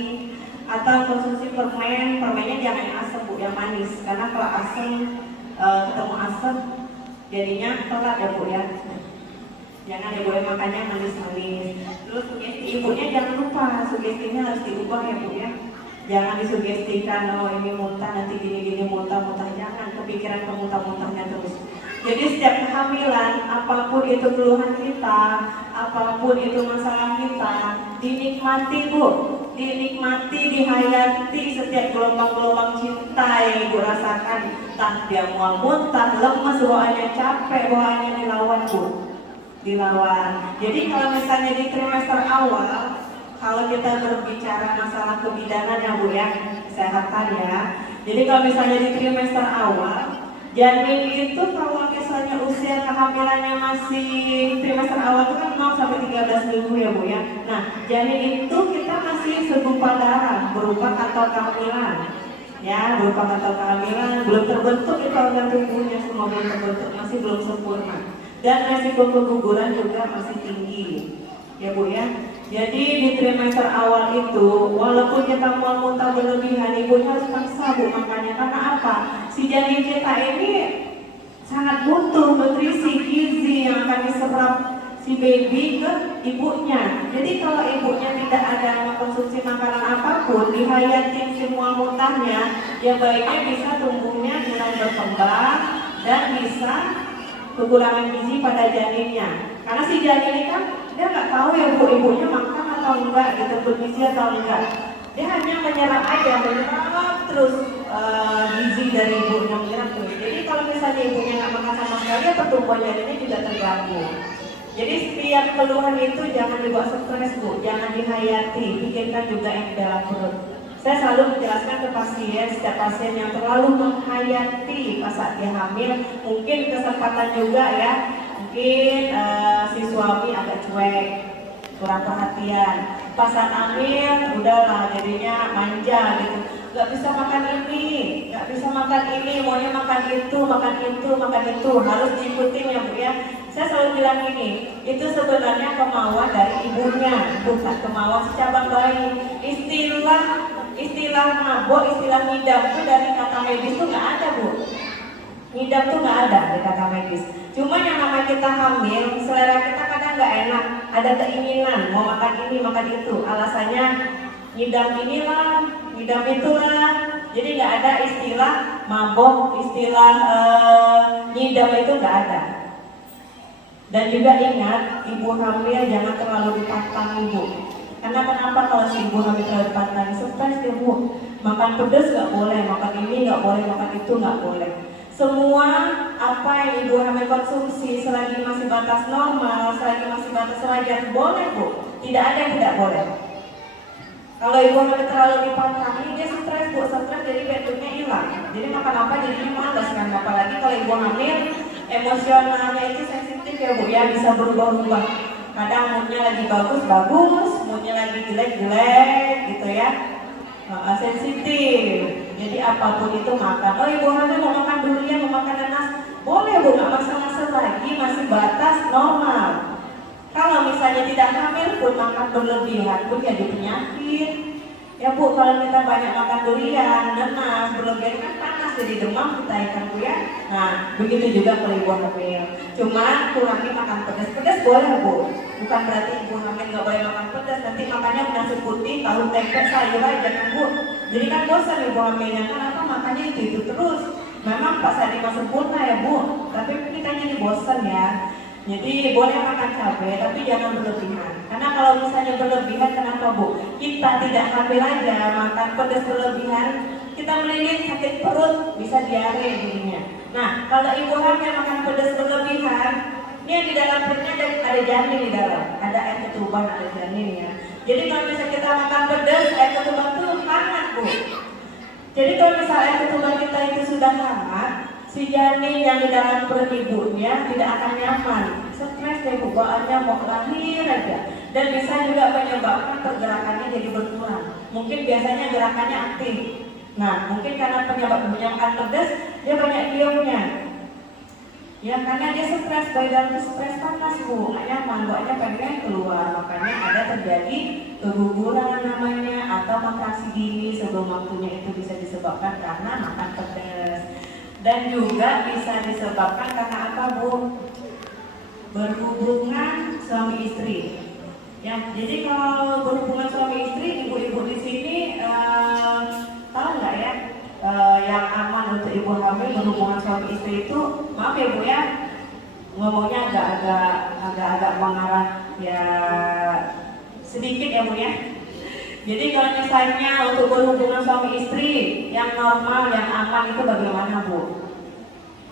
Atau konsumsi permennya jangan yang asam Bu, yang manis. Karena kalau asam ketemu asam jadinya telat ya Bu ya. Jangan ya Bu ya, makannya manis-manis. Terus sugesti ibunya jangan lupa, sugestinya harus diubah ya Bu ya. Jangan disugestikan, oh ini muntah nanti gini-gini muntah-muntah, jangan kepikiran ke muntah-muntahnya terus. Jadi setiap kehamilan, apapun itu keluhan kita, apapun itu masalah kita, dinikmati Bu, dinikmati, dihayati setiap gelombang-gelombang cinta yang Ibu rasakan. Entah dia mau muntah, lemes, bawaannya capek, bawaannya dilawan Bu, dilawan. Jadi kalau misalnya di trimester awal, kalau kita berbicara masalah kebidanan ya Bu ya, kesehatan ya. Jadi kalau misalnya di trimester awal, janin itu kalau misalnya usia kehamilannya masih trimester awal itu kan 0 sampai 13 minggu ya Bu ya. Nah, janin itu kita masih segumpal darah berupa kantong kehamilan. Ya, berupa kantong kehamilan, belum terbentuk itu organ tubuhnya, semua belum terbentuk, masih belum sempurna. Dan resiko keguguran juga masih tinggi. Ya Bu ya. Jadi di trimester awal itu, walaupun kita mual muntah berlebihan, ibunya harus paksa Bu makannya. Karena apa? Si janin kita ini sangat butuh nutrisi gizi yang akan diserap si baby ke ibunya. Jadi kalau ibunya tidak ada mengkonsumsi makanan apapun, dihayatin semua muntahnya, ya baiknya bisa tumbuhnya mulai berkembang dan bisa kekurangan gizi pada janinnya. Karena si janin ini kan dia nggak tahu ya Bu, ibunya makan atau enggak, gitu, bergizi atau enggak. Dia hanya menyerap aja, menyerap terus gizi dari ibunya, menyerap terus. Jadi kalau misalnya ibunya nggak makan sama sekali, ya pertumbuhan janinnya juga terganggu. Jadi setiap keluhan itu jangan dibawa stres Bu, jangan dihayati, pikirkan juga yang di dalam perut. Saya selalu menjelaskan ke pasien, setiap pasien yang terlalu menghayati pas saat dia hamil, mungkin kesempatan juga ya, mungkin si suami agak cuek, kurang perhatian. Pas saat hamil, udahlah jadinya manja gitu. Gak bisa makan ini, gak bisa makan ini, maunya makan itu, harus diikutin ya Bu ya. Saya selalu bilang ini, itu sebenarnya kemauan dari ibunya, bukan kemauan si cabang bayi. Istilah mabok, istilah ngidam itu dari kata medis itu nggak ada Bu. Ngidam tuh nggak ada dari kata medis. Cuma yang namanya kita hamil, selera kita kadang nggak enak, ada keinginan mau makan ini, makan itu. Alasannya ngidam inilah, ngidam itulah. Jadi nggak ada istilah mabok, istilah ngidam itu nggak ada. Dan juga ingat, ibu hamil jangan terlalu dipantang ibu. Karena kenapa kalau si ibu hamil terlalu dipantang? Stres ya Bu. Makan pedas nggak boleh, makan ini nggak boleh, makan itu nggak boleh. Semua apa yang ibu hamil konsumsi selagi masih batas normal, selagi masih batas wajar, boleh Bu. Tidak ada yang tidak boleh. Kalau ibu hamil terlalu dipantang, dia stres Bu, stres jadi bentuknya hilang. Jadi makan apa jadinya malas kan. Apalagi kalau ibu hamil emosionalnya itu sensitif ya Bu ya, bisa berubah-ubah. Kadang moodnya lagi bagus, moodnya lagi jelek gitu ya. Sensitif. Jadi apapun itu makan. Oh ibu hamil mau makan durian, mau makan nanas, boleh Bu, nggak masalah lagi, masih batas normal. Kalau misalnya tidak hamil pun makan berlebihan pun jadi penyakit. Ya Bu, kalau kita banyak makan durian, nanas, berlebihan kan panas jadi demam kita ikan Bu ya. Nah, begitu juga kalau ibu hamil. Cuma kurangi makan pedas boleh Bu. Bukan berarti ibu hamil nggak boleh makan pedas. Nanti makannya nasi putih, tahu tempe, sayur aja kan Bu. Jadi kan bosan ibu hamilnya, kenapa makannya itu terus. Memang pas hari masa sempurna ya Bu. Tapi kita jadi bosan ya. Jadi boleh makan cabai, tapi jangan berlebihan. Karena kalau misalnya berlebihan, kenapa Bu? Kita tidak hamil aja, makan pedas berlebihan, kita melilit sakit perut, bisa diare dirinya. Nah, kalau ibu hamil makan pedas berlebihan, ini di dalam perutnya ada janin di dalam, ada air ketuban, ada janin ya. Jadi kalau misalnya kita makan pedas, air ketuban itu hangat Bu. Jadi kalau misalnya air ketuban kita itu sudah hangat, si janin yang di dalam perut ibunya tidak akan nyaman, stres deh Bu, bawaannya mau lahir aja. Dan bisa juga menyebabkan pergerakannya jadi berkurang. Mungkin biasanya gerakannya aktif. Nah, mungkin karena penyebabnya makan pedas, dia banyak diamnya. Ya, karena dia stres, bayi dalam stres panas Bu, nggak nyaman, bawaannya pengen keluar. Makanya ada terjadi keguguran namanya, atau kontraksi dini sebelum waktunya, itu bisa disebabkan karena makan pedas. Dan juga bisa disebabkan karena apa Bu? Berhubungan suami istri. Ya, jadi kalau berhubungan suami istri, ibu-ibu di sini tahu nggak ya? Yang aman untuk ibu hamil berhubungan suami istri itu, maaf ya Bu ya, ngomongnya agak mengarah ya sedikit ya Bu ya. Jadi kalau misalnya untuk berhubungan suami istri yang normal, yang aman itu bagaimana Bu?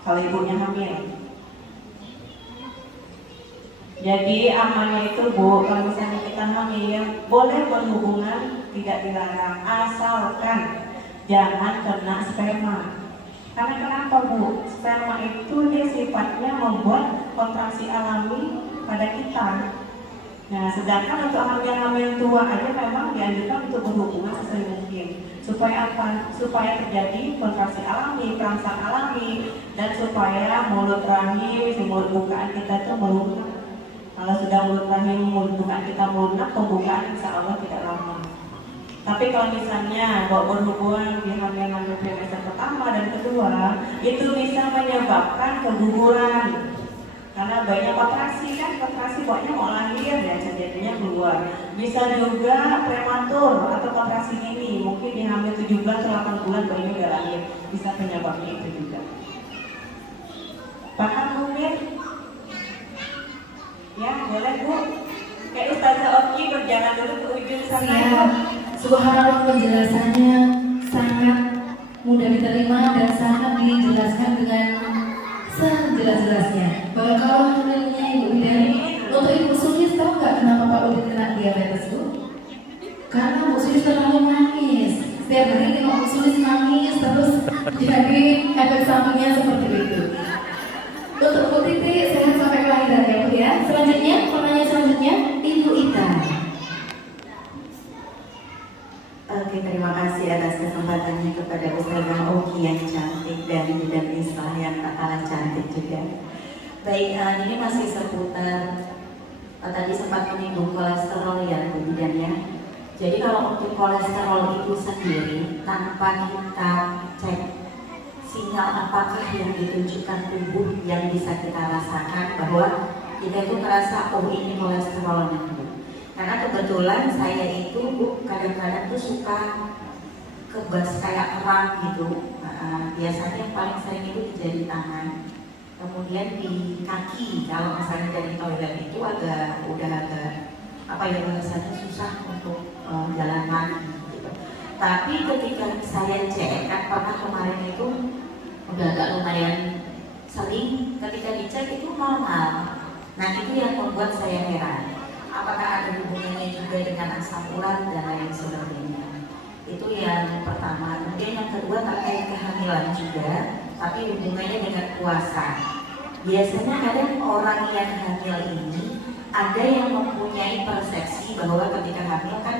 Kalau ibunya hamil? Jadi amannya itu Bu, kalau misalnya kita hamil, boleh berhubungan, tidak dilarang, asalkan jangan kena sperma. Karena kenapa Bu? Sperma itu dia sifatnya membuat kontraksi alami pada kita. Nah, sedangkan untuk hamil-hamil tua aja memang dianjurkan untuk berhubungan sesering mungkin. Supaya apa? Supaya terjadi kontraksi alami, perangsang alami, dan supaya mulut rahim, si mulut bukaan kita itu melunak. Kalau sudah mulut rahim, mulut bukaan kita melunak, pembukaan insya Allah tidak lama. Tapi kalau misalnya berhubungan di hamil-hamil trimester pertama dan kedua, itu bisa menyebabkan keguguran. Karena banyak kontraksi kan, kontraksi pokoknya mau lahir ya, jadinya keluar. Bisa juga prematur atau kontraksi ini, mungkin di hamil 7 bulan atau 8 bulan bayinya udah lahir, bisa penyebabnya itu juga. Paham mungkin? Ya boleh Bu. Kayak Ustazah Oki berjalan dulu ke ujung sana. Siap. Subhanallah, penjelasannya sangat mudah diterima dan sangat dijelaskan dengan sejelas-jelasnya. Bahwa kalau hamilnya Ibu Bidari, untuk Ibu Sulis tahu nggak kenapa Pak Udin kena diabetes Bu? Karena Bu Sulis terlalu manis. Setiap hari tengok Bu Sulis nangis terus, jadi efek sampingnya seperti itu. Untuk Bu Titi sehat sampai kelahiran ya Bu ya. Selanjutnya, pertanyaan selanjutnya Ibu Ita. Oke, terima kasih atas kesempatannya kepada Ustazah Oki yang cantik dan Bidan Islah yang tak kalah cantik juga. Baik, ini masih seputar tadi sempat menyinggung kolesterol ya Bu Bidan ya. Jadi kalau untuk kolesterol itu sendiri tanpa kita cek sinyal apakah yang ditunjukkan tubuh yang bisa kita rasakan bahwa kita itu merasa oh ini kolesterolnya Bu. Karena kebetulan saya itu Bu kadang-kadang tuh suka kebas kayak kerang gitu. Biasanya yang paling sering itu di jari tangan, kemudian di kaki. Kalau misalnya dari toilet itu udah agak apa ya bahasanya susah untuk jalan lagi gitu. Tapi ketika saya cek kan pernah kemarin itu udah agak lumayan sering, ketika dicek itu normal. Nah itu yang membuat saya heran. Apakah ada hubungannya juga dengan asam urat dan lain sebagainya? Itu yang pertama. Kemudian yang kedua terkait kehamilan juga, tapi hubungannya dengan puasa. Biasanya kadang orang yang hamil ini ada yang mempunyai persepsi bahwa ketika hamil kan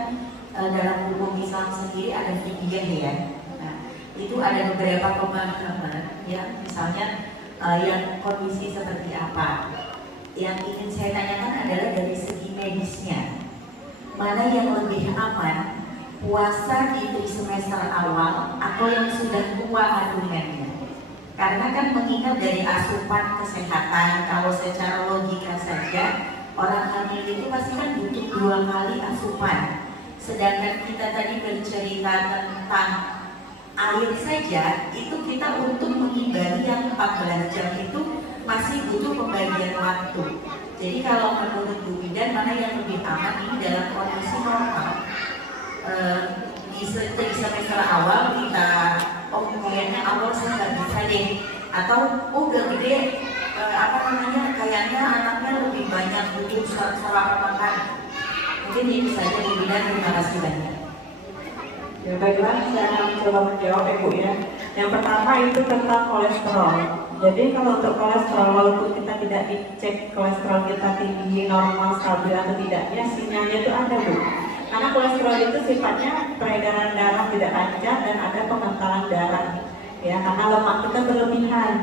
dalam hukum Islam sendiri ada fidyah ya. Nah, itu ada beberapa pemahaman ya, misalnya yang kondisi seperti apa. Yang ingin saya tanyakan adalah dari segi medisnya, mana yang lebih aman, puasa di trimester awal atau yang sudah tua kandungannya? Karena kan mengingat dari asupan kesehatan, kalau secara logika saja orang hamil itu pasti kan butuh 2 kali asupan. Sedangkan kita tadi bercerita tentang air saja, itu kita untuk mengimbangi yang 14 jam itu masih butuh pembagian waktu. Jadi kalau menurut Bu Bidan mana yang lebih aman ini dalam kondisi normal? Di semester awal kita kayaknya awal saya nggak bisa deh, atau udah gede kayaknya anaknya lebih banyak butuh sarapan makan. Mungkin ini saja Bu Bidan, terima kasih banyak. Ya baiklah, saya akan mencoba menjawab ya Bu ya. Yang pertama itu tentang kolesterol. Jadi kalau untuk kolesterol, walaupun kita tidak dicek kolesterol kita tinggi, normal, stabil atau tidaknya, sinyalnya itu ada Bu. Karena kolesterol itu sifatnya peredaran darah tidak lancar dan ada pengentalan darah. Ya, karena lemak kita berlebihan.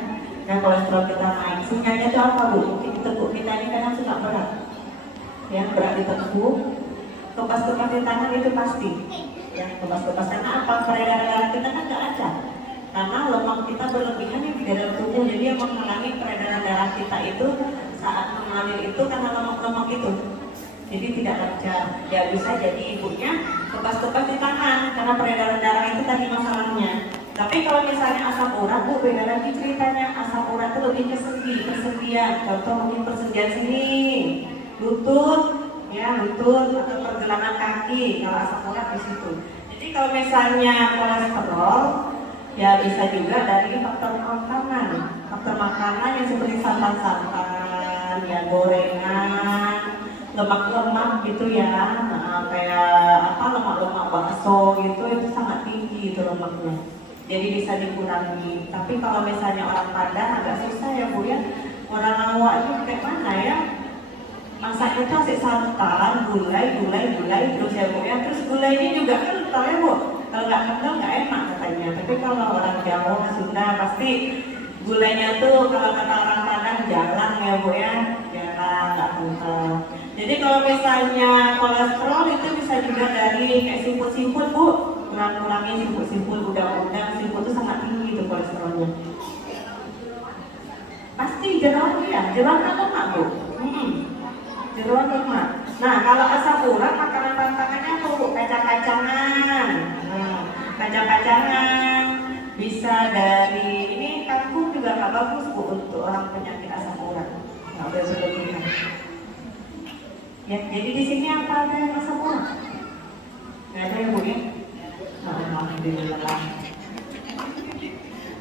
Nah kolesterol kita naik, sinyalnya itu apa Bu? Mungkin di tekuk kita ini kadang suka berat. Ya, berat di tekuk, kepas-kepas di tangan itu pasti. Ya, kepas-kepas karena apa? Peredaran darah kita kan nggak lancar. Karena lemak kita berlebihan yang di dalam tubuh, jadi yang menghalangi peredaran darah kita itu saat mengalir itu karena lemak-lemak itu, jadi tidak lancar. Ya bisa jadi ibunya kepas-kepas di tangan karena peredaran darah itu tadi masalahnya. Tapi kalau misalnya asam urat Bu, beda lagi ceritanya. Asam urat itu lebih ke sendi, persendian. Contoh mungkin persendian sini, lutut, ya lutut atau pergelangan kaki. Kalau asam urat di situ. Jadi kalau misalnya kolesterol, ya bisa juga dari faktor makanan yang seperti santan-santan, makan ya gorengan, lemak-lemak gitu ya, kayak lemak-lemak bakso gitu, itu sangat tinggi itu lemaknya. Jadi bisa dikurangi. Tapi kalau misalnya orang Padang agak susah ya Bu ya. Orang Awak itu kayak mana ya? Masaknya itu asik santan, gulai terus ya Bu ya. Terus gulainya juga kental ya Bu. Kalau nggak kental nggak enak katanya. Tapi kalau orang Jawa, Sunda pasti gulainya tuh kalau kata orang Padang jalan ya Bu ya. Jalan, nggak kental. Jadi kalau misalnya kolesterol itu bisa juga dari kayak siput-siput Bu. Kurang-kurangin siput-siput, udang-udang, siput itu sangat tinggi tuh kolesterolnya. Pasti jeroan ya, jeroan lemak Bu. Jeroan lemak. Nah kalau asam urat makanan pantangannya apa Bu? Kacang-kacangan. Kacang-kacangan bisa dari ini kangkung juga nggak bagus Bu untuk orang penyakit asam urat. Nggak boleh berlebihan. Ya, jadi di sini apa ada yang asam urat? Nggak ada ya Bu ya? Alhamdulillah.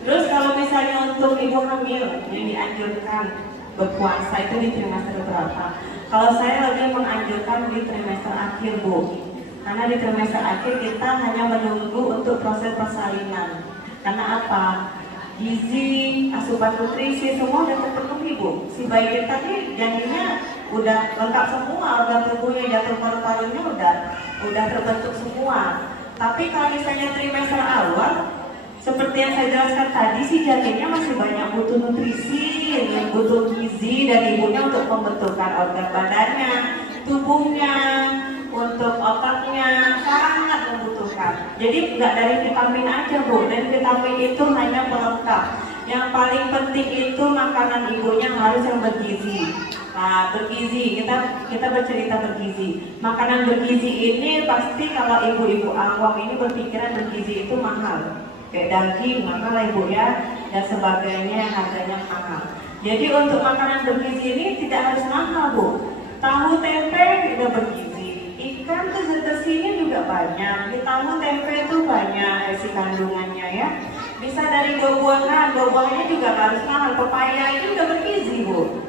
Terus kalau misalnya untuk ibu hamil yang dianjurkan berpuasa itu di trimester berapa? Kalau saya lebih menganjurkan di trimester akhir Bu. Karena di trimester akhir kita hanya menunggu untuk proses persalinan. Karena apa? Gizi, asupan nutrisi semua udah terpenuhi Bu. Si bayi kita nih janinnya udah lengkap semua, organ tubuhnya, jantung paru-parunya udah terbentuk semua. Tapi kalau misalnya trimester awal, seperti yang saya jelaskan tadi, si janinnya masih banyak butuh nutrisi, butuh gizi dari ibunya untuk pembentukan organ badannya, tubuhnya, untuk otaknya, sangat membutuhkan. Jadi nggak dari vitamin aja Bu, dan vitamin itu hanya pelengkap. Yang paling penting itu makanan ibunya harus yang bergizi. Nah, bergizi, kita bercerita bergizi. Makanan bergizi ini pasti kalau ibu-ibu awam ini berpikiran bergizi itu mahal. Kayak daging mahal ibu ya, dan sebagainya yang harganya mahal. Jadi untuk makanan bergizi ini tidak harus mahal Bu. Tahu tempe udah bergizi, ikan tuh zat-besinya juga banyak. Di tahu tempe itu banyak isi kandungannya ya. Bisa dari buah-buahan juga harus mahal. Pepaya itu udah bergizi Bu.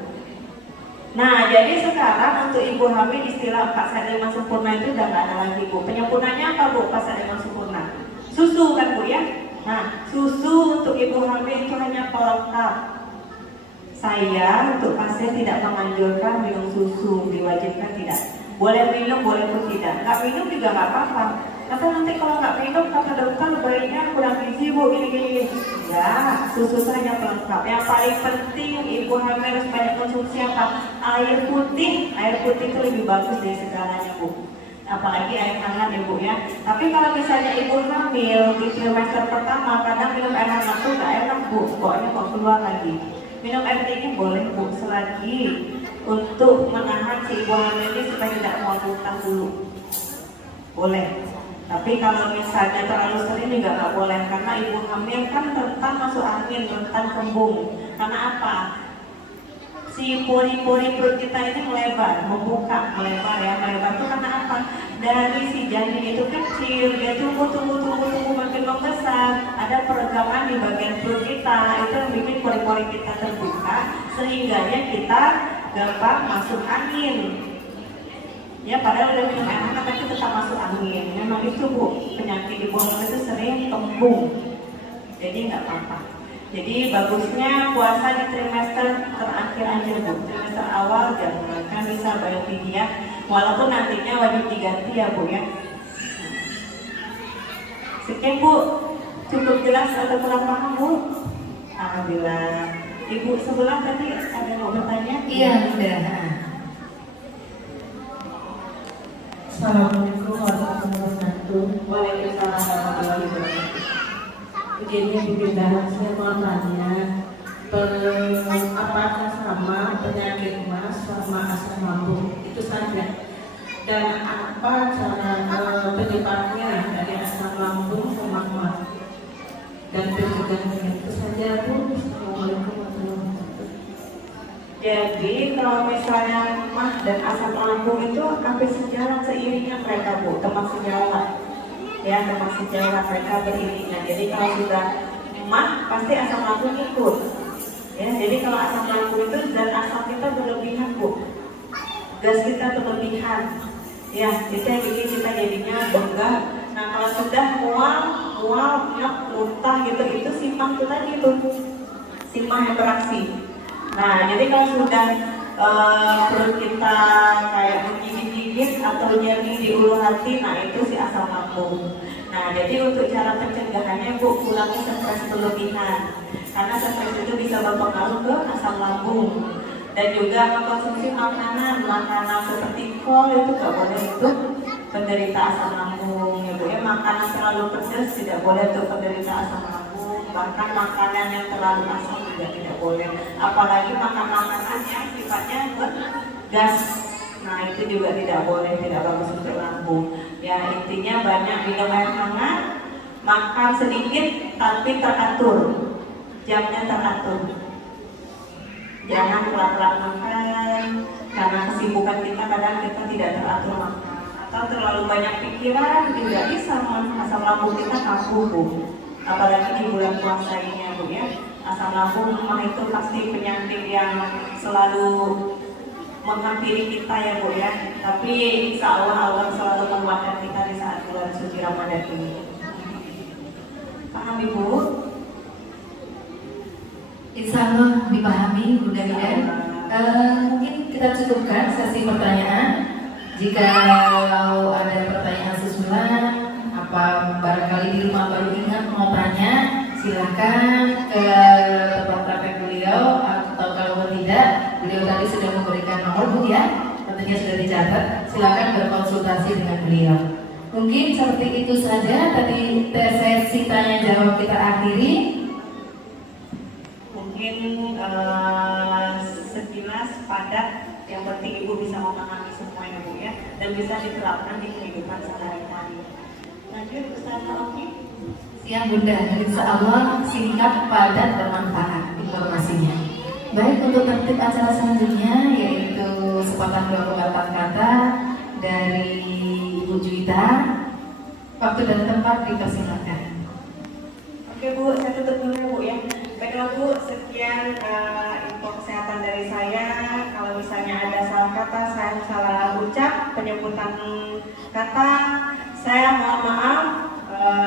Nah, jadi sekarang untuk ibu hamil istilah 4 saat 5 sempurna itu udah nggak ada lagi Bu. Penyempurnanya apa Bu? 4 saat 5 sempurna. Susu kan Bu ya? Nah, susu untuk ibu hamil itu hanya pelengkap. Saya untuk pasien tidak menganjurkan minum susu, diwajibkan tidak. Boleh minum, boleh pun tidak. Nggak minum juga nggak apa-apa. Kata nanti kalau nggak minum, kata dokter bayinya kurang gizi Bu, gini-gini. Ya, susu itu hanya pelengkap. Yang paling penting ibu hamil harus banyak konsumsi apa? Air putih. Air putih itu lebih bagus dari segalanya Bu. Apalagi air hangat ya Bu ya. Tapi kalau misalnya ibu hamil di trimester pertama kadang minum air hangat tuh nggak enak Bu, pokoknya kok keluar lagi. Minum air dingin boleh Bu, selagi untuk menahan si ibu hamil ini supaya tidak muntah dulu. Boleh. Tapi kalau misalnya terlalu sering juga nggak boleh, karena ibu hamil kan rentan masuk angin, rentan kembung. Karena apa? Si pori-pori perut kita ini melebar itu karena apa? Dari si janin itu kecil, dia tumbuh makin membesar, ada peregangan di bagian perut kita, itu yang bikin pori-pori kita terbuka, sehingga kita gampang masuk angin. Ya padahal udah minum air hangat tapi tetap masuk angin. Memang itu Bu, penyakit ibu hamil itu sering kembung. Jadi nggak apa-apa. Jadi bagusnya puasa di trimester terakhir aja Bu. Trimester awal jangan, kan bisa biofidia. Walaupun nantinya wajib diganti ya Bu ya. Sekian Bu, cukup jelas atau kurang paham Bu? Alhamdulillah. Ibu sebelah tadi ada yang mau bertanya? Iya, udah. Assalamualaikum warahmatullahi wabarakatuh. Waalaikumsalam warahmatullahi wabarakatuh. Begini saya mau tanya, apakah sama penyakit mas sama asam lambung itu saja? Dan apa cara penyebabnya dari asam lambung sama mas? Dan pencegahannya itu saja Bu. Assalamualaikum warahmatullahi wabarakatuh. Jadi kalau misalnya mah dan asam lambung itu hampir sejalan seiringnya mereka Bu, teman sejalan. Ya, teman sejalan mereka beriringan. Jadi kalau sudah mah pasti asam lambung ikut. Ya, jadi kalau asam lambung itu zat asam kita berlebihan tugas kita berlebihan. Ya, itu yang bikin kita jadinya bengkak. Nah, kalau sudah mual, muntah gitu, itu simpang itu tadi itu. Simpang yang beraksi. Nah, jadi kalau sudah perut kita kayak menggigit-gigit atau nyeri di ulu hati, nah itu si asam lambung. Nah, jadi untuk cara pencegahannya, Bu, kurangi stres berlebihan. Karena stres itu bisa berpengaruh ke asam lambung. Dan juga mengkonsumsi makanan seperti kol itu nggak boleh untuk penderita asam lambung. Ya, Bu, ya, makanan terlalu pedas tidak boleh untuk penderita asam lambung. Bahkan makanan yang terlalu asam juga tidak boleh. Apalagi makanan yang sifatnya bergas. Nah, itu juga tidak boleh, tidak bagus untuk lambung. Ya, intinya banyak minum air hangat, makan sedikit tapi teratur, jamnya teratur. Jangan kelak-kelak makan, karena kesibukan kita kadang kita tidak teratur makan. Atau terlalu banyak pikiran juga bisa asam lambung kita kambuh, Bu. Apalagi di bulan puasa ini ya, Bu, ya. Asam lambung itu pasti penyakit yang selalu menghampiri kita ya, Bu, ya. Tapi insya Allah selalu menguatkan kita di saat bulan suci Ramadan ini. Paham, Ibu? Insya Allah dipahami, Bunda Bidan. Mungkin kita cukupkan sesi pertanyaan. Jika ada pertanyaan susulan, apa barangkali di rumah baru ingat mau tanya, silahkan ke tempat praktek beliau. Atau kalau tidak, beliau tadi sudah memberikan nomor, Bu, ya, tentunya sudah dicatat. Silahkan berkonsultasi dengan beliau. Mungkin seperti itu saja tadi sesi tanya jawab kita akhiri. Mungkin sekilas padat, yang penting Ibu bisa memahami semuanya, Bu, ya, dan bisa diterapkan di kehidupan sehari-hari. Lanjut, Ustaz Oki. Siap, Bunda. Insya Allah singkat, padat, bermanfaat informasinya. Baik, untuk tertib acara selanjutnya yaitu sepatah dua patah kata dari Ibu Juwita. Waktu dan tempat dipersilakan. Oke, Bu, saya tutup dulu ya, Bu, ya. Baiklah, Bu, sekian info kesehatan dari saya. Kalau misalnya ada salah kata, saya salah ucap, penyebutan kata, saya mohon maaf,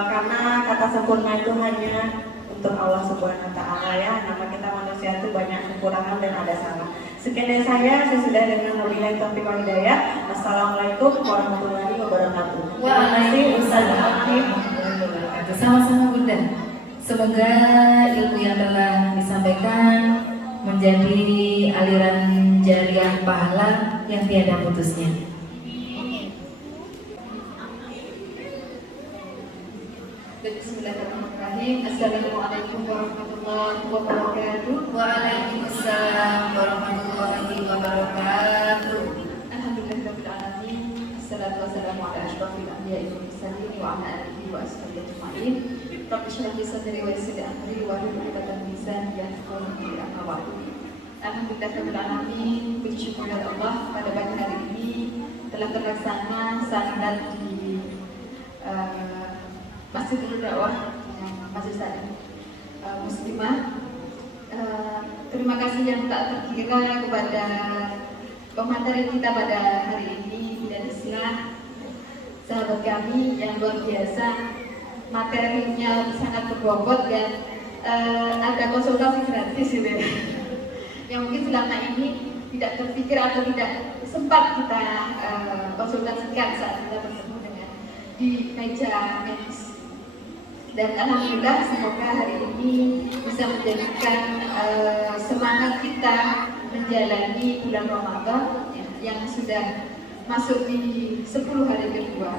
karena kata sempurna itu hanya untuk Allah Subhanahu wa Ta'ala, ya. Nama kita manusia itu banyak kekurangan dan ada salah. Sekian dari saya sudah dengan wabillahi taufiq wal hidayah. Assalamualaikum warahmatullahi wabarakatuh. Waalaikumsalam. Sama-sama, Bunda. Semoga ilmu yang telah disampaikan menjadi aliran jariah pahala yang tiada putusnya. Bismillahirrahmanirrahim. Assalamualaikum warahmatullahi wabarakatuh. Waalaikumsalam warahmatullahi wabarakatuh. Alhamdulillahirabbil alamin. Assalatu wassalamu ala asyrofil anbiya'i wal mursalin wa ala alihi wa ashabihi ajma'in. Rabbi shrah li sadri wa yassir li amri wahlul 'uqdatam min lisani yafqahu qawli. Amma ba'du. Alhamdulillahirabbil alamin. Puji syukur kepada Allah pada pagi hari ini telah terlaksana sanad di Masjidul Dakwah Masjid Salim Muslimah. Terima kasih yang tak terkira kepada pemateri kita pada hari ini, Bidan Islam, sahabat kami yang luar biasa. Materinya sangat berbobot dan ada konsultasi gratis gitu ya. Yang mungkin selama ini tidak terpikir atau tidak sempat kita konsultasikan saat kita bertemu dengan di meja medis. Dan alhamdulillah semoga hari ini bisa menjadikan semangat kita menjalani bulan Ramadan ya, yang sudah masuk di 10 hari kedua.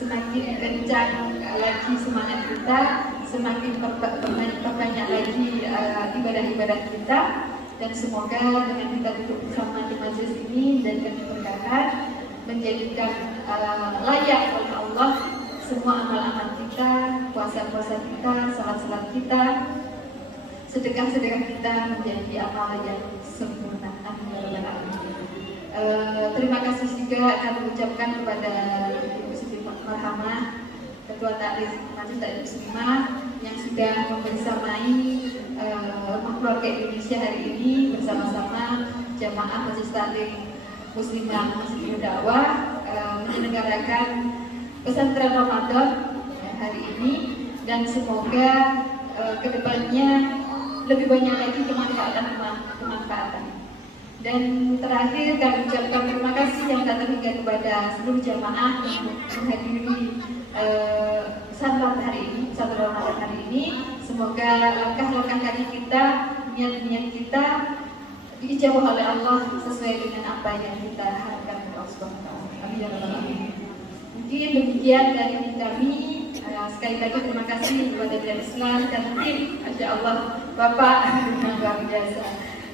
Semakin kencang lagi semangat kita, semakin perbanyak lagi ibadah-ibadah kita, dan semoga dengan kita duduk bersama di majelis ini dan keberkahan menjadikan layak oleh Allah semua amal-amal kita, puasa-puasa kita, salat-salat kita, sedekah-sedekah kita menjadi amal yang sempurna. Amin ya rabbal alamin. Terima kasih juga kami ucapkan kepada Ibu Siti Marhamah, Ketua Taklim Majelis Taklim Muslimah, yang sudah membersamai keluarga Indonesia hari ini bersama-sama jamaah Majelis Taklim muslimah muslim dakwah menyelenggarakan pesantren Ramadan hari ini, dan semoga kedepannya lebih banyak lagi kemanfaatan. Dan terakhir kami ucapkan terima kasih yang tak terhingga kepada seluruh jamaah yang menghadiri pesantren hari ini, pesantren Ramadan hari ini. Semoga langkah-langkah kaki kita, niat-niat kita diijabah oleh Allah sesuai dengan apa yang kita harapkan dari Allah Subhanahu wa taala. Amin ya rabbal alamin. Mungkin demikian dari kami. Sekali lagi terima kasih kepada Dian Islam dan mungkin Masya Allah Bapak yang luar biasa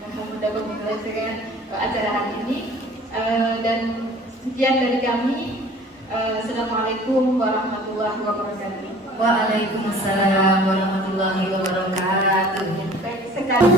mudah-mudahan menyelesaikan acara hari ini. Dan sekian dari kami. Assalamualaikum warahmatullahi wabarakatuh. Waalaikumsalam warahmatullahi wabarakatuh. Baik sekali.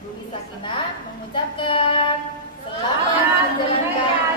Budi Sakinah mengucapkan selamat menjalankan